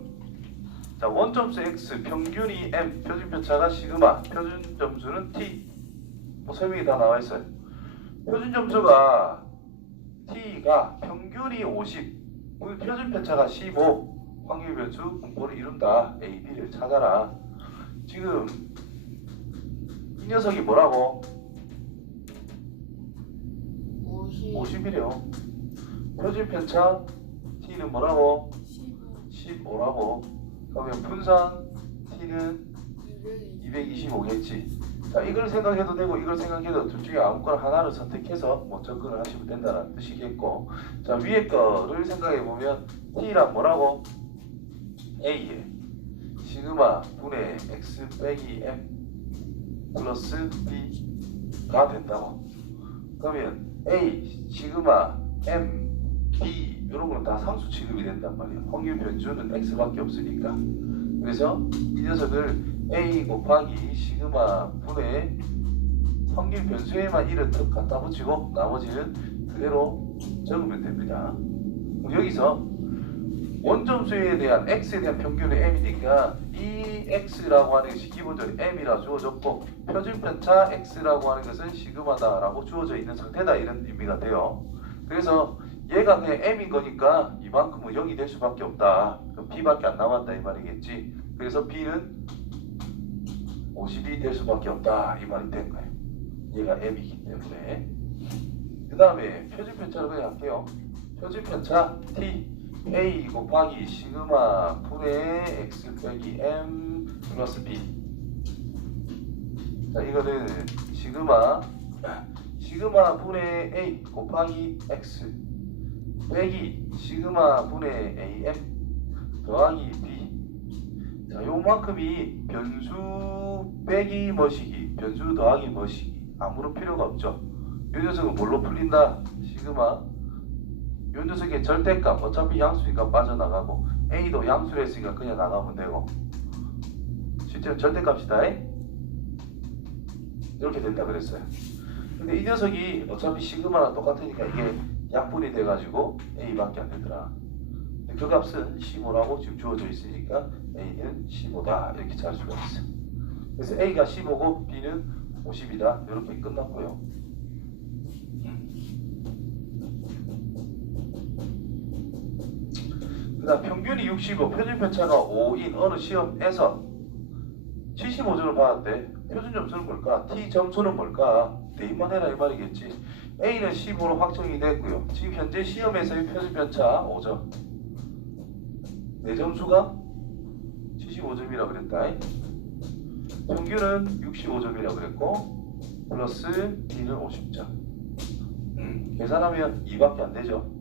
자, 원점수 x, 평균이 m, 표준편차가 시그마, 표준 점수는 t. 뭐 설명이 다 나와 있어요. 표준 점수가 t가 평균이 50, 표준편차가 15, 확률 변수 분포를 이룬다. a, b를 찾아라. 지금 이 녀석이 뭐라고? 50. 50이래요. 표준 편차 t는 뭐라고? 15. 15라고. 그러면 분산 t는 225겠지. 자, 이걸 생각해도 되고 이걸 생각해도 둘 중에 아무거나 하나를 선택해서 뭐 접근을 하시면 된다는 뜻이겠고. 자, 위에 거를 생각해 보면 t랑 뭐라고? a에 시그마 분의 x 빼기 m 플러스 b가 된다고. 그러면 a 시그마 m b 이런 거는 다 상수 취급이 된단 말이야. 확률 변수는 x밖에 없으니까. 그래서 이 녀석을 a 곱하기 시그마 분의 확률 변수에만 1을 턱 갖다 붙이고 나머지는 그대로 적으면 됩니다. 그럼 여기서 원점수에 대한 x에 대한 평균은 m이니까 이 x라고 하는 것이 기본적으로 m이라 주어졌고 표준편차 x라고 하는 것은 시그마다라고 주어져 있는 상태다 이런 의미가 돼요. 그래서 얘가 그냥 m인 거니까 이만큼은 0이 될 수밖에 없다. 그럼 b밖에 안 남았다 이 말이겠지. 그래서 b는 50이 될 수밖에 없다 이 말이 된 거예요. 얘가 m이기 때문에. 그 다음에 표준편차를 그냥 할게요. 표준편차 t a 곱하기 시그마 분의 x 빼기 m 플러스 b. 자, 이거는 시그마 분의 a 곱하기 x 빼기 시그마 분의 am 더하기 b. 자, 요만큼이 변수 빼기 뭐시기, 변수 더하기 뭐시기 아무런 필요가 없죠. 요 녀석은 뭘로 풀린다? 시그마 요 녀석의 절대값 어차피 양수니까 빠져나가고 a도 양수로 했으니까 그냥 나가면 되고 실제로 절대값이다 이렇게 된다 그랬어요. 근데 이 녀석이 어차피 시그마랑 똑같으니까 이게 약분이 돼가지고 a밖에 안 되더라. 그 값은 15라고 지금 주어져 있으니까 a는 15다 이렇게 잘 수가 있어. 그래서 a가 15고 b는 50이다 이렇게 끝났고요. 그 다음 평균이 65 표준편차가 5인 어느 시험에서 75점을 받았대. 표준 점수는 뭘까? t 점수는 뭘까? 대입만 해라 이 말이겠지. a는 15로 확정이 됐고요. 지금 현재 시험에서의 표준편차 5점. 내 점수가 75점이라 그랬다. 평균은 65점이라 그랬고 플러스 b는 50점. 계산하면 2밖에 안 되죠.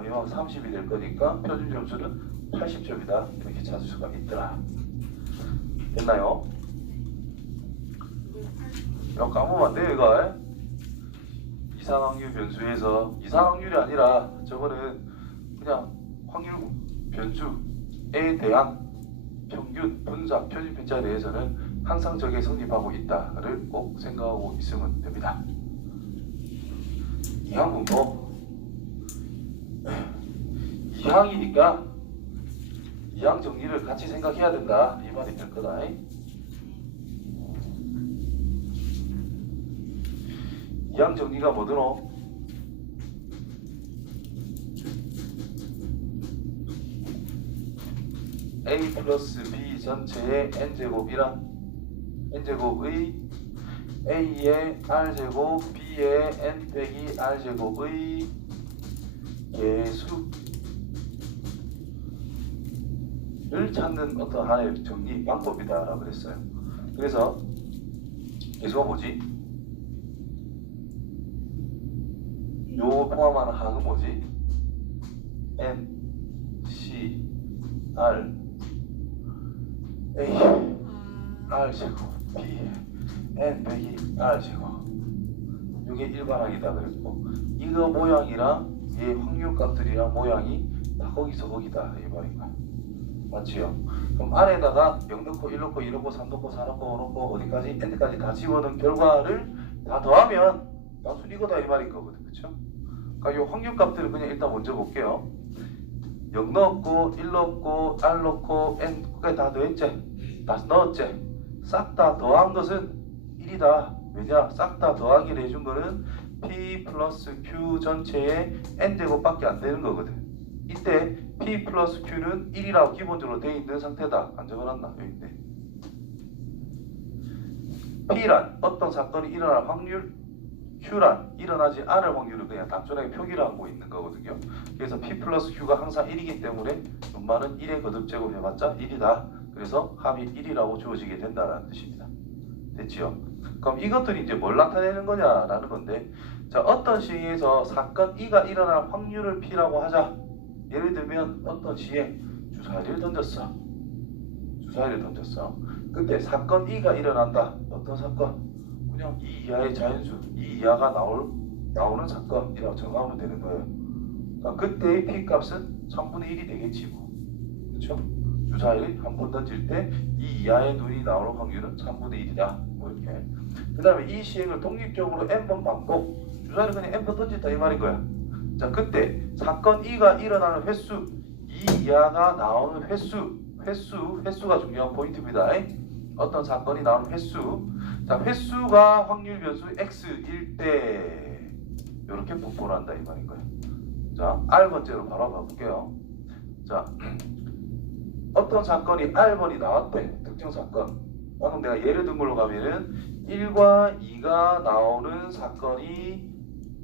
이왕 30이 될 거니까 표준 점수는 80점이다 이렇게 찾을 수가 있더라. 됐나요? 이거 까먹으면 안 돼요 이거. 이상확률 변수에서 이상확률이 아니라 저거는 그냥 확률 변수에 대한 평균, 분산, 표준편차에 대해서는 항상 저게 성립하고 있다를 꼭 생각하고 있으면 됩니다. 이 항문도 2항이니까 2항 정리를 같이 생각해야 된다 이 말이 될 거다. 2항 정리가 뭐더노? a 플러스 b 전체의 n제곱이란 n제곱의 a의 r제곱 b의 n 빼기 r제곱의 개수를 찾는 어떤 하나의 정리 방법이다 라고 그랬어요. 그래서 개수가 뭐지? 요 포함하는 항은 뭐지? n, c, r, a, r제곱, b, n 빼기 r제곱. 이게 일반항이다 그랬고 이거 모양이랑 얘 확률값들이랑 모양이 다 거기서 거기다 이 말인가. 맞지요? 그럼 안에다가 0 넣고 1 넣고 2 넣고 3 넣고 4 넣고 5 넣고 어디까지 n까지 다 집어넣은 결과를 다 더하면 단순 이거다 이 말인 거거든. 그쵸? 그러니까 이 확률값들을 그냥 일단 먼저 볼게요. 0 넣었고 1 넣었고 r 넣고 n 그게 다 더했지? 다 넣었지? 싹 다 더한 것은 1이다. 왜냐? 싹 다 더하기를 해준 거는 p 플러스 q 전체의 n제곱밖에 안 되는 거거든. 이때 p 플러스 q는 1이라고 기본적으로 되어 있는 상태다. 안 적어놨나? 여기 있네. p란 어떤 사건이 일어날 확률 Q란 일어나지 않을 확률을 그냥 단순하게 표기를 하고 있는 거거든요. 그래서 P 플러스 Q가 항상 1이기 때문에 분말은 1의 거듭제곱 해봤자 1이다. 그래서 합이 1이라고 주어지게 된다는 뜻입니다. 됐지요? 그럼 이것들이 이제 뭘 나타내는 거냐라는 건데, 자, 어떤 시행에서 사건 E가 일어날 확률을 P라고 하자. 예를 들면 어떤 시행 주사위를 던졌어. 주사위를 던졌어. 그때 사건 E가 일어난다. 어떤 사건? 그냥 2 이하의 자연수, 2 이하가 나오는 사건이라고 정하면 되는 거예요. 그러니까 그때의 P 값은 3분의 1이 되겠지 뭐. 그렇죠? 주사위를 한 번 던질 때 2 이하의 눈이 나오는 확률은 3분의 1이다. 뭐 이렇게. 그 다음에 이 시행을 독립적으로 n번 반복, 주사위를 그냥 n번 던졌다 이 말인 거야. 자, 그때 사건 E가 일어나는 횟수, 2 이하가 나오는 횟수가 중요한 포인트입니다. 어떤 사건이 나오는 횟수. 자, 횟수가 확률 변수 x일 때 이렇게 분포를 한다 이 말인 거예요. 자, R번째로 바로 가볼게요. 자, 어떤 사건이 R번이 나왔대. 특정 사건. 방금 내가 예를 든 걸로 가면은 1과 2가 나오는 사건이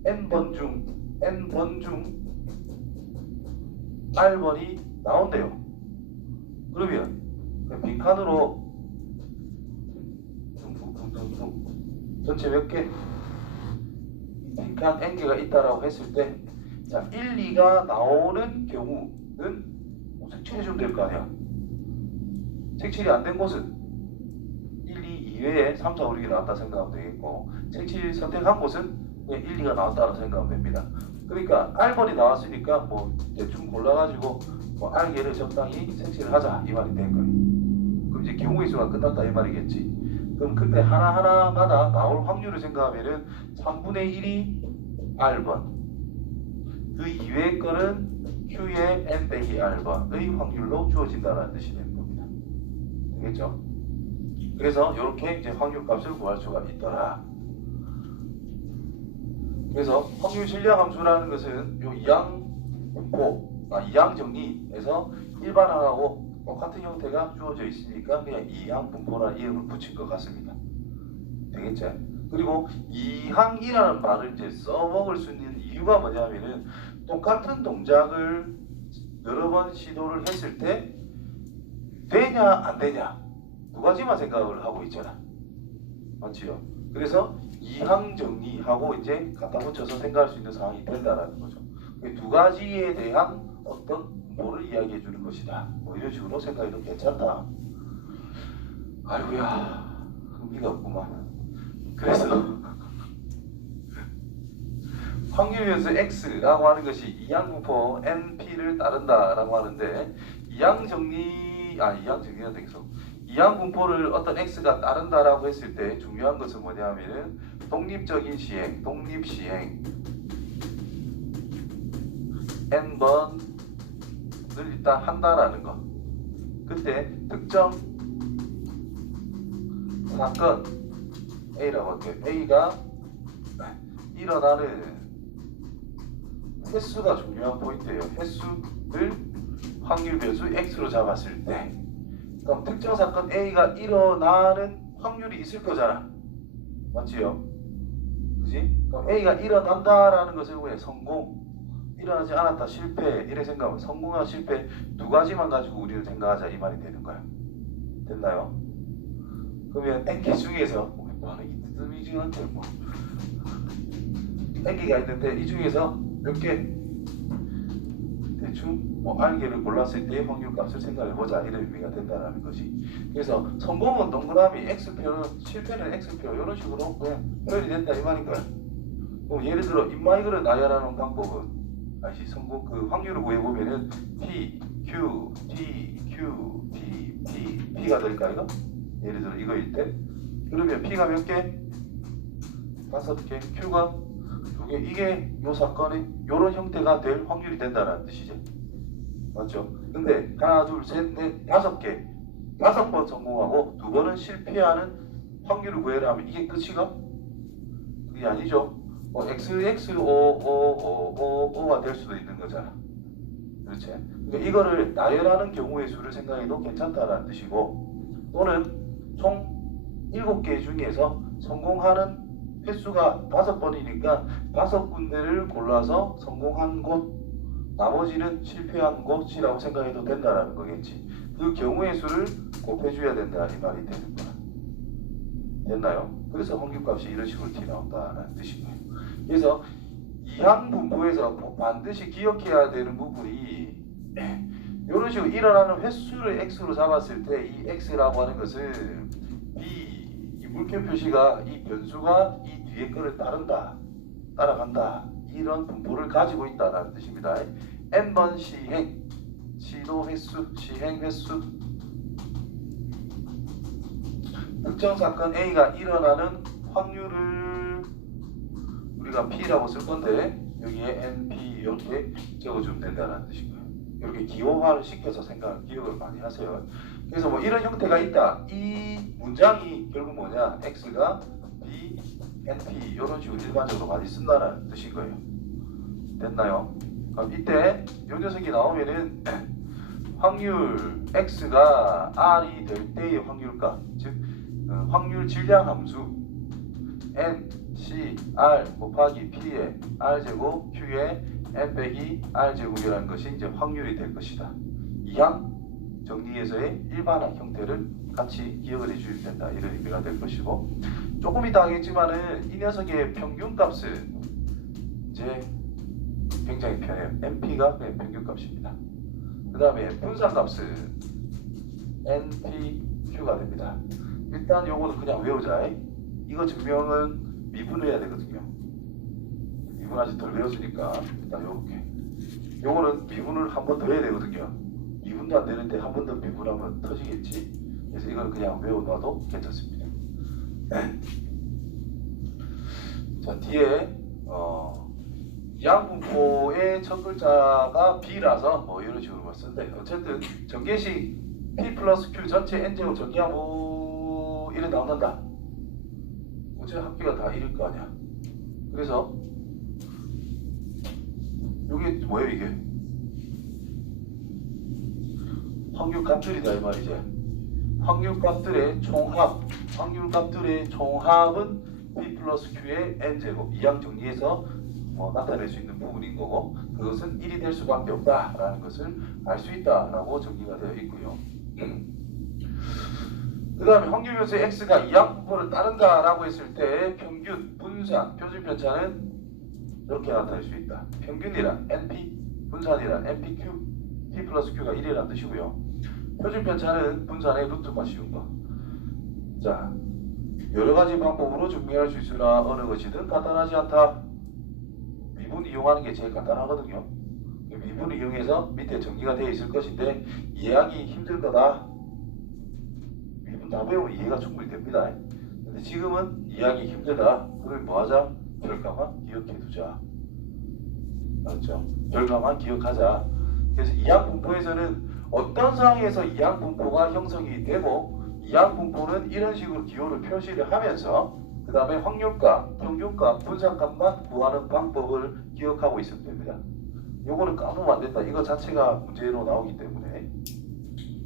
n번 중 R번이 나온대요. 그러면 빈칸으로 전체 몇 개? 빈칸 n개가 있다라고 했을 때, 자, 1, 2가 나오는 경우는 색칠해주면 될 거 아니야. 색칠이 안 된 곳은 1, 2 이외에 3, 4, 5, 6이 나왔다 생각하면 되겠고, 색칠 선택한 곳은 그냥 1, 2가 나왔다고 생각하면 됩니다. 그러니까 R번이 나왔으니까 뭐 대충 골라가지고 뭐 R개를 적당히 색칠을 하자 이 말이 된 거예요. 그럼 이제 경우의 수가 끝났다 이 말이겠지. 그럼 그때 하나하나마다 나올 확률을 생각하면은 3분의 1이 R번, 그 이외의 거는 Q의 n 빼기 R번의 확률로 주어진다는 뜻이 되는 겁니다. 되겠죠? 그래서 이렇게 이제 확률값을 구할 수가 있더라. 그래서 확률 실량 함수라는 것은 요 이항 정리에서 일반항하고 똑같은 형태가 주어져 있으니까 그냥 이항 분포라는 이름을 붙인 것 같습니다. 되겠죠? 그리고 이항이라는 말을 이제 써먹을 수 있는 이유가 뭐냐면은 똑같은 동작을 여러 번 시도를 했을 때 되냐 안 되냐 두 가지만 생각을 하고 있잖아. 맞지요? 그래서 이항 정리하고 이제 갖다 붙여서 생각할 수 있는 상황이 된다라는 거죠. 두 가지에 대한 어떤 뭐를 이야기해 주는 것이다. 뭐 이런 식으로 생각해도 괜찮다. 아이고야, 흥미가 없구만. 그래서 확률 변수 x라고 하는 것이 이항 분포 np를 따른다라고 하는데, 이항 정리가 되겠어. 이항 분포를 어떤 x가 따른다라고 했을 때 중요한 것은 뭐냐면은 독립적인 시행, 독립 시행 n번을 일단 한다라는 거. 그때 특정 사건 A라고 할게요. A가 일어나는 횟수가 중요한 포인트예요. 횟수를 확률 변수 x로 잡았을 때, 그럼 특정 사건 A가 일어나는 확률이 있을 거잖아. 맞지요? 그지? 그럼 A가 일어난다라는 것을 왜 성공, 일어나지 않았다, 실패 이래 생각하면 성공과 실패 두 가지만 가지고 우리는 생각하자 이 말이 되는 거야. 됐나요? 그러면 n개 중에서 이 뜸이지한테 뭐 n개가 있는데 이 중에서 몇 개? 대충 뭐 R개를 골랐을 때의 확률값을 생각해보자 이런 의미가 된다는 것이. 그래서 성공은 동그라미 X표, 실패는 X표 이런 식으로 그냥 표현이 된다 이 말인 거야. 예를 들어 인마이글을 나열하는 방법은 성공 그 확률을 구해보면은 P, Q, T, Q, P, P, P가 될까 이거? 예를 들어 이거일 때 그러면 P가 몇 개? 5개, Q가 2개. 이게 요 사건의 요런 형태가 될 확률이 된다는 뜻이죠. 맞죠? 근데 하나, 둘, 셋, 넷, 5개 5번 성공하고 2번은 실패하는 확률을 구해라 하면 이게 끝이가? 그게 아니죠. XXOOOO가 될 수도 있는 거잖아. 그렇지? 그러니까 이거를 나열하는 경우의 수를 생각해도 괜찮다는 뜻이고, 또는 총 7개 중에서 성공하는 횟수가 5번이니까 5군데를 골라서 성공한 곳, 나머지는 실패한 곳이라고 생각해도 된다라는 거겠지. 그 경우의 수를 곱해줘야 된다 이 말이 되는 거야. 됐나요? 그래서 확률값이 이런 식으로 T 나온다라는 뜻인 거예요. 그래서 이항 분포에서 반드시 기억해야 되는 부분이 이런 식으로 일어나는 횟수를 x로 잡았을 때 이 x라고 하는 것은 이 물결 표시가 이 변수가 이 뒤에 거를 따라간다 이런 분포를 가지고 있다는 뜻입니다. n번 시행, 시도 횟수, 시행 횟수, 특정 사건 A가 일어나는 확률을 우리가 P라고 쓸 건데 여기에 NP 이렇게 적어주면 된다는 뜻인 거예요. 이렇게 기호화를 시켜서 기억을 많이 하세요. 그래서 뭐 이런 형태가 있다. 이 문장이 결국 뭐냐? X가 B, NP 이런 식으로 일반적으로 많이 쓴다는 뜻인 거예요. 됐나요? 그럼 이때 이 녀석이 나오면은 확률 X가 R이 될 때의 확률값, 즉 확률 질량 함수 N, C, R 곱하기 P의 R제곱 Q의 N 빼기 R제곱이라는 것이 이제 확률이 될 것이다. 이항 정리에서의 일반화 형태를 같이 기억을 해주면 된다. 이런 의미가 될 것이고, 조금 이따 하겠지만은 이 녀석의 평균값은 이제 굉장히 편해요. NP가 그냥 평균값입니다. 그 다음에 분산값은 NPQ가 됩니다. 일단 요거는 그냥 외우자. 이거 증명은 미분해야 되거든요. 미분 아직 덜 외웠으니까 일단 요렇게. 요거는 미분을 한 번 더 해야 되거든요. 미분도 안 되는데 한 번 더 미분하면 터지겠지. 그래서 이걸 그냥 외워놔도 괜찮습니다. 자, 뒤에 이항분포의 첫 글자가 B라서 뭐 이런 식으로 쓴대. 어쨌든 전개식 P 플러스 Q 전체 N제곱 전개하고 이래 나온단다. 어째 합계가 다 1일 거 아니야. 그래서 이게 뭐예요 이게? 확률값들이다 이 말이지. 확률값들의 총합은 P 플러스 Q의 N제곱 이항 정리해서 나타낼 수 있는 부분인 거고, 그것은 1이 될 수밖에 없다라는 것을 알 수 있다라고 정리가 되어 있고요. 그 다음에 확률 변수의 x가 이항 분포를 따른다라고 했을 때 평균, 분산, 표준 편차는 이렇게 나타낼 수 있다. 평균이란 NP, 분산이란 NPQ, P 플러스 Q가 1이라는 뜻이고요. 표준 편차는 분산의 루트가 씌운 거. 자, 여러 가지 방법으로 증명할 수 있으나 어느 것이든 간단하지 않다. 미분 이용하는 게 제일 간단하거든요. 미분을 이용해서 밑에 정리가 되어 있을 것인데 이해하기 힘들 거다. 미분 다 배우면 이해가 충분히 됩니다. 근데 지금은 이해하기 힘들다. 그러면 뭐하자? 결과만 기억해 두자. 알았죠? 결과만 기억하자. 그래서 이항분포에서는 어떤 상황에서 이항분포가 형성이 되고 이항분포는 이런 식으로 기호를 표시를 하면서 그 다음에 확률값, 평균값, 분산값만 구하는 방법을 기억하고 있으면 됩니다. 요거는 까먹으면 안 된다. 이거 자체가 문제로 나오기 때문에.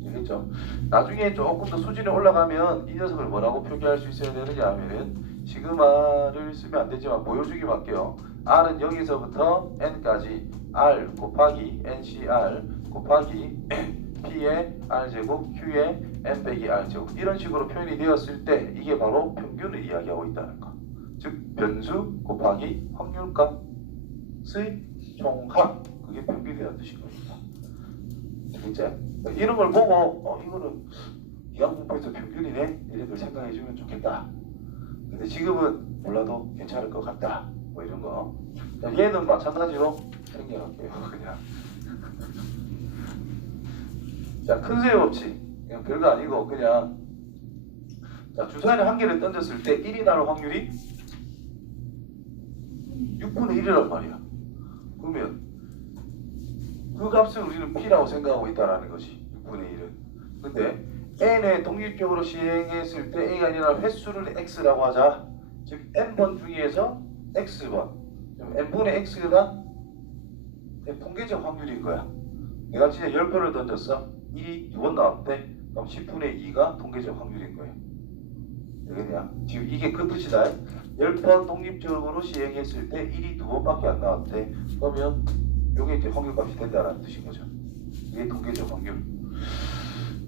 알겠죠? 나중에 조금 더 수준이 올라가면 이 녀석을 뭐라고 표기할 수 있어야 되느냐 하면은 시그마를 쓰면 안 되지만 보여주기만 할게요. R은 0에서부터 N까지 R 곱하기 NCR 곱하기 P의 R제곱 Q의 N 빼기 R제곱 이런 식으로 표현이 되었을 때 이게 바로 평균을 이야기하고 있다는 거. 즉 변수 곱하기 확률값의 총합, 그게 평균이라는 뜻인 겁니다. 알겠죠? 이런 걸 보고 이거는 이항분포에서 평균이네 이렇게 생각해주면 좋겠다. 근데 지금은 몰라도 괜찮을 것 같다. 뭐 이런 거. 자, 얘는 마찬가지로 생겨갈게요. 그냥. 자, 큰 수의 법칙. 그냥 별거 아니고 그냥 자, 주사위를 한 개를 던졌을 때 1이 나올 확률이 6분의 1이란 말이야. 그러면 그 값을 우리는 P라고 생각하고 있다는 것이 6분의 1은. 근데 N에 독립적으로 시행했을 때 A가 아니라 횟수를 X라고 하자. 즉 N번 중에서 X번. N분의 X가 통계적 확률인 거야. 내가 진짜 10번을 던졌어. 1이 2번 나왔대. 그럼 10분의 2가 통계적 확률인 거예요. 되겠냐? 지금 이게 그 뜻이다. 10번 독립적으로 시행했을 때 1이 2번밖에 안 나왔대. 그러면 요게 이제 확률값이 된다는 뜻인 거죠. 이게 통계적 확률.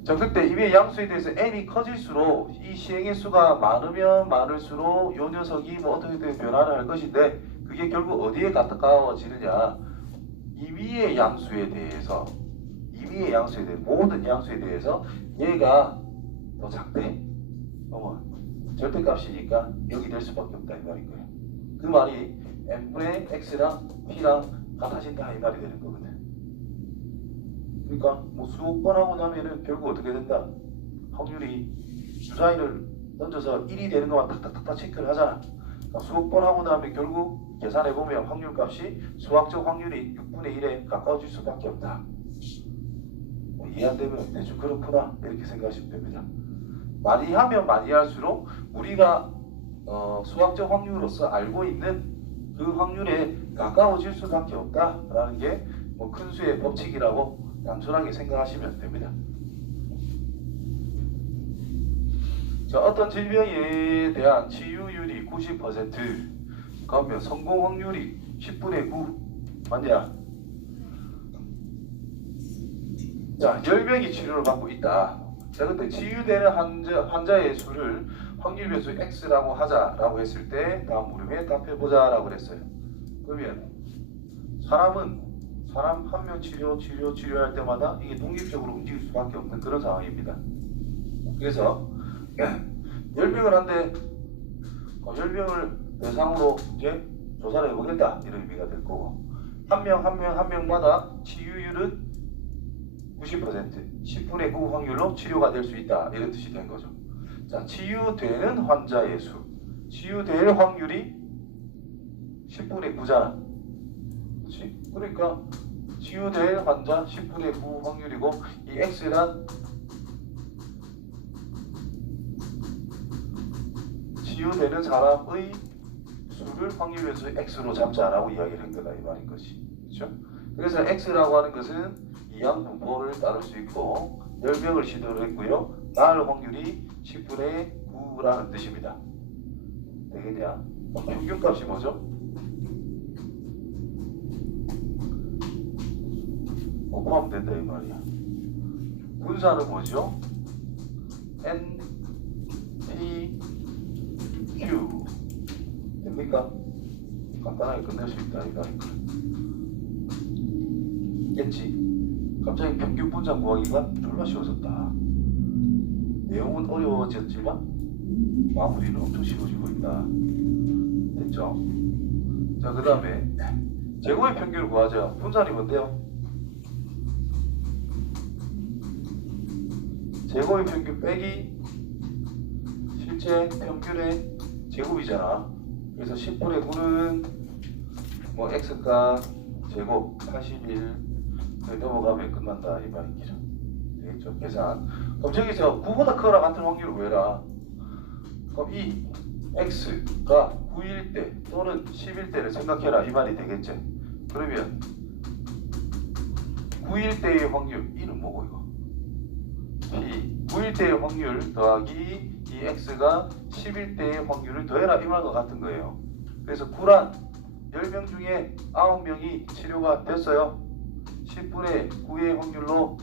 자, 그때 이미 양수에 대해서 n이 커질수록 이 시행의 수가 많으면 많을수록 요 녀석이 뭐 어떻게든 변화를 할 것인데 그게 결국 어디에 가까워지느냐? 이 위의 양수에 대해서 모든 양수에 대해서 얘가 더 작대. 절대값이니까 0이 될 수밖에 없다 이 말인 거예요. 그 말이 n분의 x랑 p랑 같아진다 이 말이 되는 거거든. 그러니까 뭐 수억 번 하고 나면은 결국 어떻게 된다? 확률이 주사위를 던져서 1이 되는 것만 탁탁탁탁 체크를 하잖아. 그러니까 수억 번 하고 나면 결국 계산해보면 확률값이 수학적 확률이 6분의 1에 가까워질 수밖에 없다. 뭐 이해 안 되면 대충 그렇구나 이렇게 생각하시면 됩니다. 많이 하면 많이 할수록 우리가 수학적 확률로서 알고 있는 그 확률에 가까워질 수밖에 없다라는 게 뭐 큰 수의 법칙이라고 단순하게 생각하시면 됩니다. 자, 어떤 질병에 대한 치유율이 90% 그러면 성공 확률이 10분의 9 맞냐? 자, 10명이 치료를 받고 있다. 자, 그때 치유되는 환자의 수를 확률 변수 x라고 하자라고 했을 때 다음 물음에 답해보자라고 그랬어요. 그러면 사람 한 명 치료할 때마다 이게 독립적으로 움직일 수밖에 없는 그런 상황입니다. 그래서 10명을 한데 10명을 대상으로 이제 조사를 해보겠다 이런 의미가 될 거고 한 명마다 치유율은 90% 10분의 9 확률로 치료가 될 수 있다 이런 뜻이 된 거죠. 자, 치유되는 환자의 수 치유될 확률이 10분의 9잖아. 그렇지? 그러니까 치유될 환자 10분의 9 확률이고 이 x란 치유되는 사람의 수를 확률 변수 x로 잡자라고 이야기를 한 거다 이 말인 것이. 그렇죠? 그래서 x라고 하는 것은 이항 분포를 따를 수 있고 10명을 시도를 했고요. 나을 확률이 10분의 9라는 뜻입니다. 되겠냐? 평균값이 뭐죠? 곱하면 된다 이 말이야. 분사는 뭐죠? n, p, q 됩니까? 간단하게 끝낼 수 있다 이 말이니까. 겠지? 갑자기 평균 분자 구하기가 졸라 쉬워졌다. 내용은 어려워졌지만 마무리는 엄청 쉬워지고 있다. 됐죠? 자, 그 다음에 제곱의 평균을 구하자. 분산이 뭔데요? 제곱의 평균 빼기 실제 평균의 제곱이잖아. 그래서 10분의 9는 뭐 x가 제곱 81 넘어가면 끝난다 이 말이죠. 되겠죠? 계산. 그럼 저기서 9보다 크거나 같은 확률을 구해라. 그럼 이 x가 9일 때 또는 10일 때를 생각해라 이 말이 되겠죠. 그러면 9일 때의 확률 이는 뭐고 이거? p 9일 때의 확률 더하기 이 x가 10일 때의 확률을 더해라 이 말과 같은 거예요. 그래서 9란 10명 중에 9명이 치료가 됐어요. 10분의 9의 확률로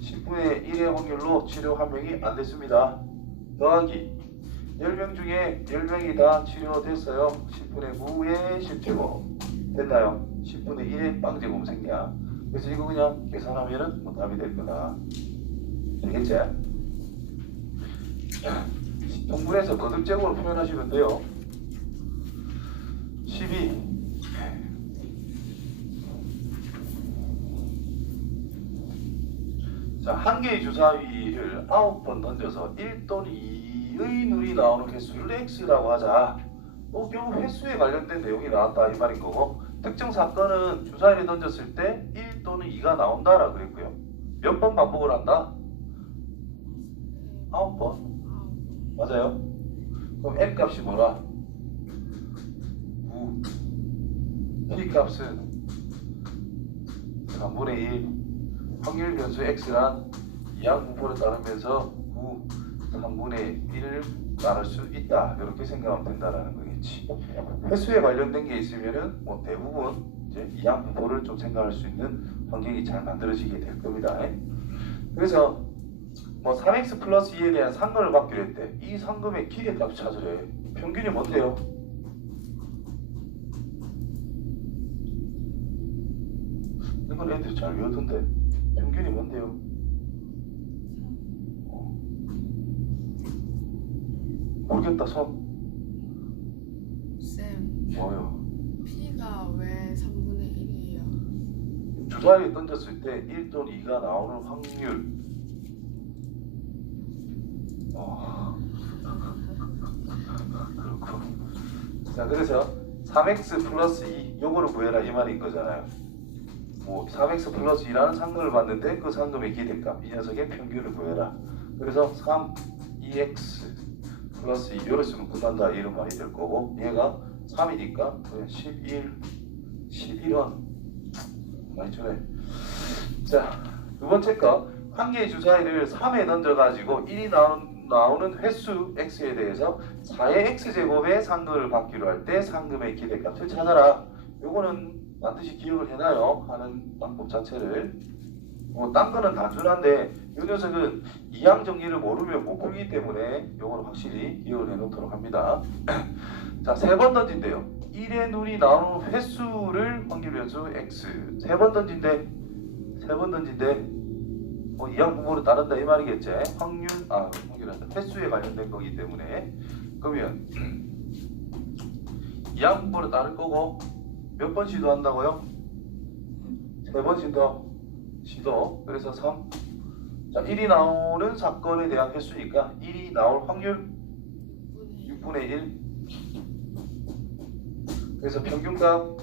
10분의 1의 확률로 치료 1명이 안 됐습니다. 더하기 10명 중에 10명이 다 치료됐어요. 10분의 9의 10제곱 됐나요? 10분의 1의 빵제곱 생략. 그래서 이거 그냥 계산하면은 뭐 답이 될 거다. 되겠지? 통분해서 거듭제곱으로 표현하시면 돼요. 12 자, 한 개의 주사위를 9번 던져서 1 또는 2의 눈이 나오는 횟수를 x라고 하자. 결국 횟수에 관련된 내용이 나왔다 이 말인 거고 특정 사건은 주사위를 던졌을 때 1 또는 2가 나온다라 그랬고요. 몇 번 반복을 한다? 9번. 맞아요? 그럼 n 값이 뭐라? 9. p 값은 3분의 1. 확률 변수 x란 이항 분포를 따르면서 9, 3분의 1을 나눌 수 있다. 이렇게 생각하면 된다라는 거겠지. 횟수에 관련된 게 있으면은 뭐 대부분 이제 이항분포를 좀 생각할 수 있는 환경이 잘 만들어지게 될 겁니다. 그래서 뭐 3x 플러스 2에 대한 상근을 받기로 했대. 이 상금의 기대값 찾으래. 평균이 뭔데요? 이건 애들이 잘 외우던데. 평균이 뭔데요? 모르겠다. 손 쌤, 뭐요? P가 왜 3분의 1이에요? 주사위에 던졌을 때 1 또는 2가 나오는 확률. 그렇고. 자, 그래서 3x 플러스 2 요거를 구해라 이 말인 거잖아요. 뭐 3x 플러스 2라는 상금을 받는데 그 상금의 기대값, 이 녀석의 평균을 구해라. 그래서 3, 2x 플러스 2 요를 쓰면 끝난다 이런 말이 될 거고, 얘가 3이니까 11, 11원 많이 주네. 자, 두 번째 거, 한 개의 주사위를 3에 던져가지고 1이 나오는 횟수 x에 대해서 4의 x제곱의 상금을 받기로 할 때 상금의 기대값을 찾아라. 요거는 반드시 기억을 해놔요. 하는 방법 자체를. 뭐 딴 거는 단순한데 이 녀석은 이항 정리를 모르면 못 풀기 때문에 요거는 확실히 기억을 해놓도록 합니다. 자, 세 번 던진대요. 1의 눈이 나오는 횟수를 확률 변수 x. 세 번 던진대. 이항 분모를 따른다 이 말이겠지. 확률한다. 횟수에 관련된 거기 때문에. 그러면 이항 분모를 따를 거고 몇 번 시도한다고요? 세 번 시도. 그래서 3. 자, 1이 나오는 사건에 대한 횟수니까 1이 나올 확률 6분의 1. 그래서 평균값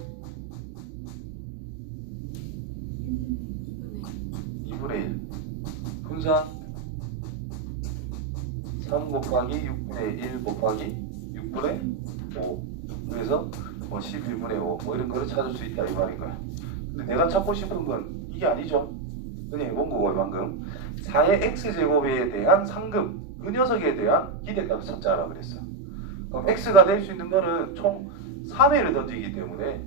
2분의 1. 분산 3 곱하기 6분의 1 곱하기 6분의 5. 그래서 11분의 5 뭐 이런 거를 찾을 수 있다 이 말인 거야. 근데 내가 찾고 싶은 건 이게 아니죠. 그냥 해본 거고 방금 4의 x제곱에 대한 상금, 그 녀석에 대한 기대값을 찾자라 그랬어. 그럼 x가 될 수 있는 거는 총 3회를 던지기 때문에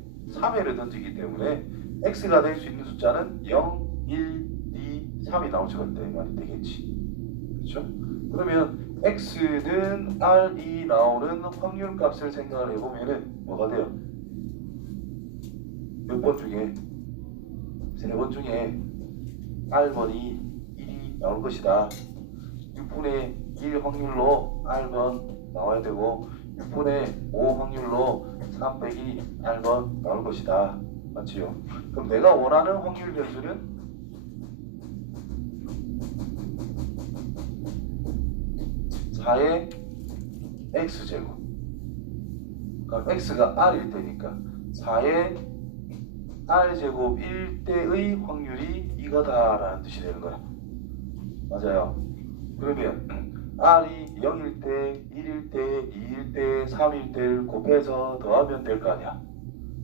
x가 될 수 있는 숫자는 0, 1, 2, 3이 나올 수가 있다 이 말이 되겠지. 그렇죠? 그러면 x는 r이 나오는 확률 값을 생각을 해보면은 뭐가 돼요? 몇 번 중에? 세 번 중에 r번이 1이 나올 것이다. 6분의 1 확률로 r번 나와야 되고 6분의 5 확률로 3 빼기 r번 나올 것이다. 맞지요? 그럼 내가 원하는 확률 변수는 4의 x제곱. 그럼 x가 r일 때니까 4의 r제곱일 때의 확률이 이거다라는 뜻이 되는 거야. 맞아요. 그러면 r이 0일 때, 1일 때, 2일 때, 3일 때를 곱해서 더하면 될 거 아니야.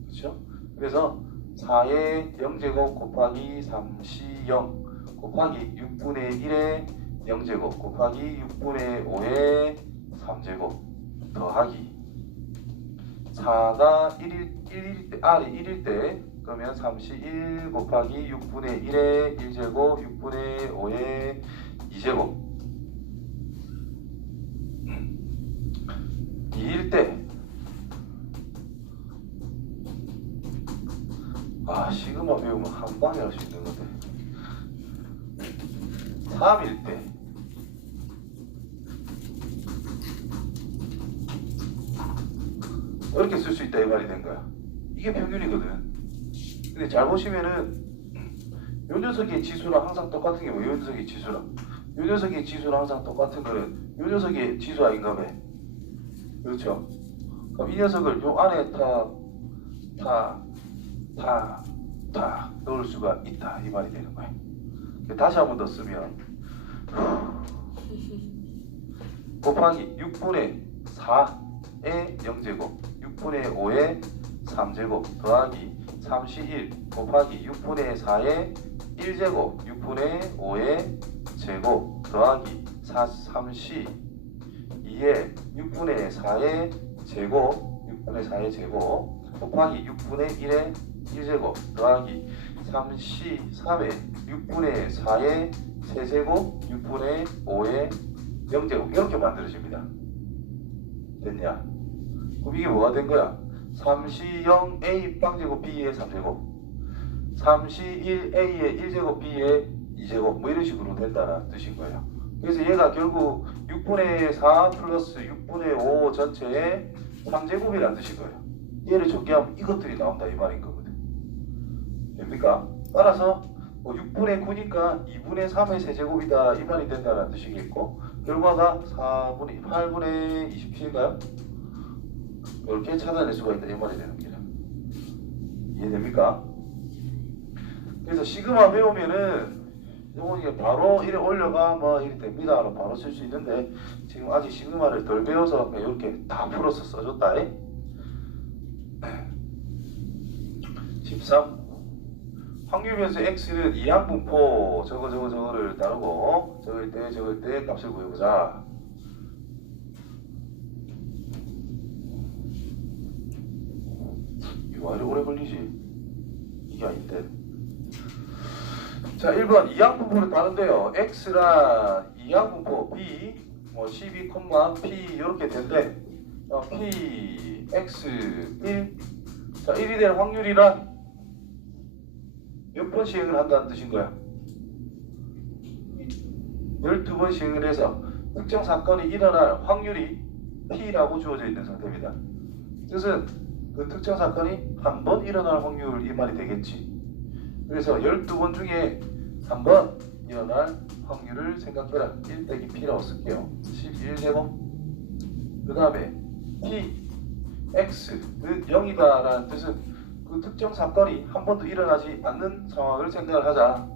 그렇죠? 그래서 4의 0제곱 곱하기 3시 0 곱하기 6분의 1의 0제곱 곱하기 6분의 5의 3제곱 더하기 4가 1일 때, r이 1일 때 그러면 31 곱하기 6분의 1의 1제곱 6분의 5의 2제곱 2일 때 시그마 배우면 한 방에 할 수 있는 건데 3일 때 이렇게 쓸 수 있다 이 말이 된 거야. 이게 평균이거든. 근데 잘 보시면은 요 녀석의 지수랑 항상 똑같은 게 뭐야? 요 녀석의 지수랑 요 녀석의 지수랑 항상 똑같은 거는 요 녀석의 지수 아닌가 봐. 그렇죠? 그럼 이 녀석을 요 안에 다 넣을 수가 있다 이 말이 되는 거야. 다시 한 번 더 쓰면 곱하기 6분의 4의 0제곱 6분의 5의 3제곱 더하기 31 곱하기 6분의 4의 1제곱 6분의 5의 제곱 더하기 3C 2에 6분의 4의 제곱 6분의 4의 제곱 곱하기 6분의 1의 1제곱 더하기 3C 3에 6분의 4의 세제곱 6분의 5의 0제곱 이렇게 만들어집니다. 됐냐? 그럼 이게 뭐가 된 거야? 3C 0 A 빵제곱 B의 3제곱 3C 1 A의 1제곱 B의 2제곱 뭐 이런 식으로 된다는 뜻인 거예요. 그래서 얘가 결국 6분의 4 플러스 6분의 5 전체의 3제곱이라는 뜻인 거예요. 얘를 전개하면 이것들이 나온다 이 말인 거거든. 됩니까? 따라서 뭐 6분의 9니까 2분의 3의 세제곱이다 이 말이 된다는 뜻이겠고 결과가 8분의 27인가요? 이렇게 찾아낼 수가 있다 이 말이 되는 겁니다. 이해됩니까? 그래서 시그마 배우면은 요거 이게 바로 이래 올려가 뭐 이렇게 됩니다. 바로 쓸 수 있는데 지금 아직 시그마를 덜 배워서 그냥 이렇게 다 풀어서 써줬다. 13 확률변수 x는 이항분포 저거를 따르고 적을 때 값을 구해보자. 이거 왜 이렇게 오래 걸리지? 이게 아닌데. 자 1번 이항분포를 따른대요. x란 이항분포 b 뭐 12, p 이렇게 된대. p x 1 자 1이 될 확률이란 몇 번 시행을 한다는 뜻인 거야? 12번 시행을 해서 특정 사건이 일어날 확률이 P라고 주어져 있는 상태입니다. 뜻은 그 특정 사건이 한 번 일어날 확률 이 말이 되겠지. 그래서 12번 중에 한 번 일어날 확률을 생각해라. 1 빼기 P라고 쓸게요. 11제곱 그 다음에 P, X는 0이다 라는 뜻은 그 특정 사건이 한 번도 일어나지 않는 상황을 생각을 하자.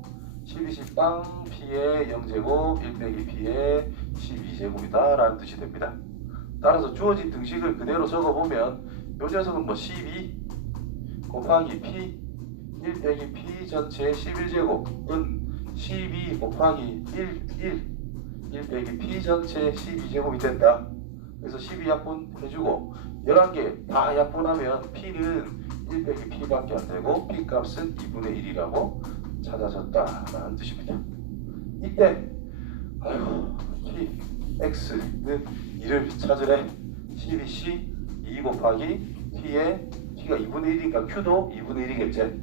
12, 빵 P의 0제곱 1 빼기 P의 12제곱이다 라는 뜻이 됩니다. 따라서 주어진 등식을 그대로 적어보면 요 녀석은 뭐 12 곱하기 P 1 빼기 P 전체 11제곱은 12 곱하기 1 빼기 P 전체 12제곱이 된다. 그래서 12 약분 해주고 11개 다 약분하면 P는 1 빼기 P밖에 안 되고 P 값은 2분의 1이라고 찾아졌다라는 뜻입니다. 이때 P, X는 2를 찾으래. 12C 2 곱하기 P의 P가 2분의 1이니까 Q도 2분의 1이겠지.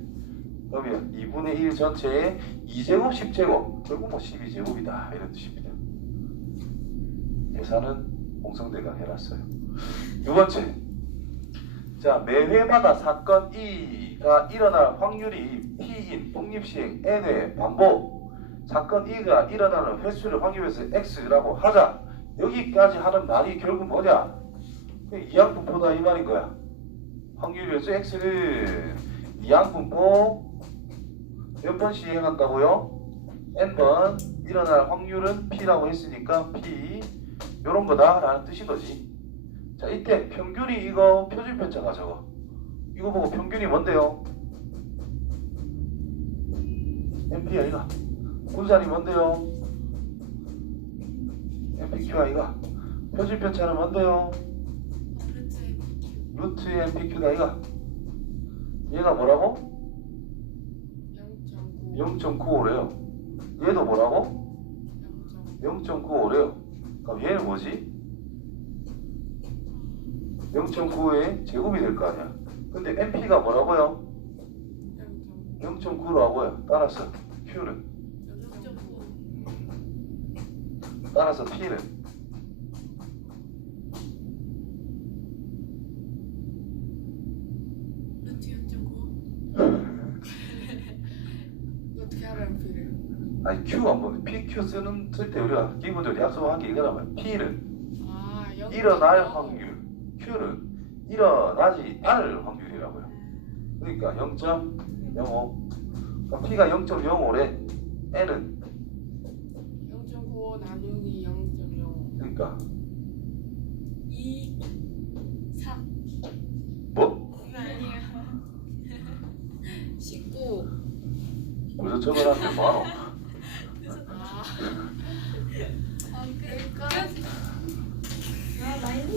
그러면 2분의 1 전체에 2제곱 10제곱 결국 뭐 12제곱이다 이런 뜻입니다. 계산은 홍성대가 해놨어요. 두 번째 자 매회마다 사건 E가 일어날 확률이 P인 독립시행 N의 반복 사건 E가 일어나는 횟수를 확률에서 X라고 하자. 여기까지 하는 말이 결국 뭐냐? 이항분포다 이 말인 거야. 확률변수 X는 이항분포 몇 번 시행한다고요? N번 일어날 확률은 P라고 했으니까 P 요런 거다 라는 뜻인 거지. 자 이때 평균이 이거 표준편차가 저거 이거 보고 평균이 뭔데요? NP 아이가 분산이 뭔데요? NPQ 아이가 표준편차는 뭔데요? 루트 NPQ다 아이가 얘가 뭐라고? 0.95래요. 얘도 뭐라고? 0.95래요. 그럼 얘는 뭐지? 0.95의 제곱이 될 거 아니야. 근데 NP가 뭐라고요? 0.9라고요. 따라서 Q는 따라서 P는 어떻게 알아요 P를? 아니 Q 한번 PQ 쓸 때 우리가 기본적으로 약속한 게 이거라면 P는 일어날 확률 Q는 일어나지 않을 확률이라고요. 그러니까 0.05 그럼 P가 0.05래. N은 0.95 나누기 0.05 그러니까 2, 3 뭐? 아니에요 19 벌써 적어놨는데 뭐하노? 아, 그래 아, 많이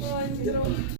와 힘들어.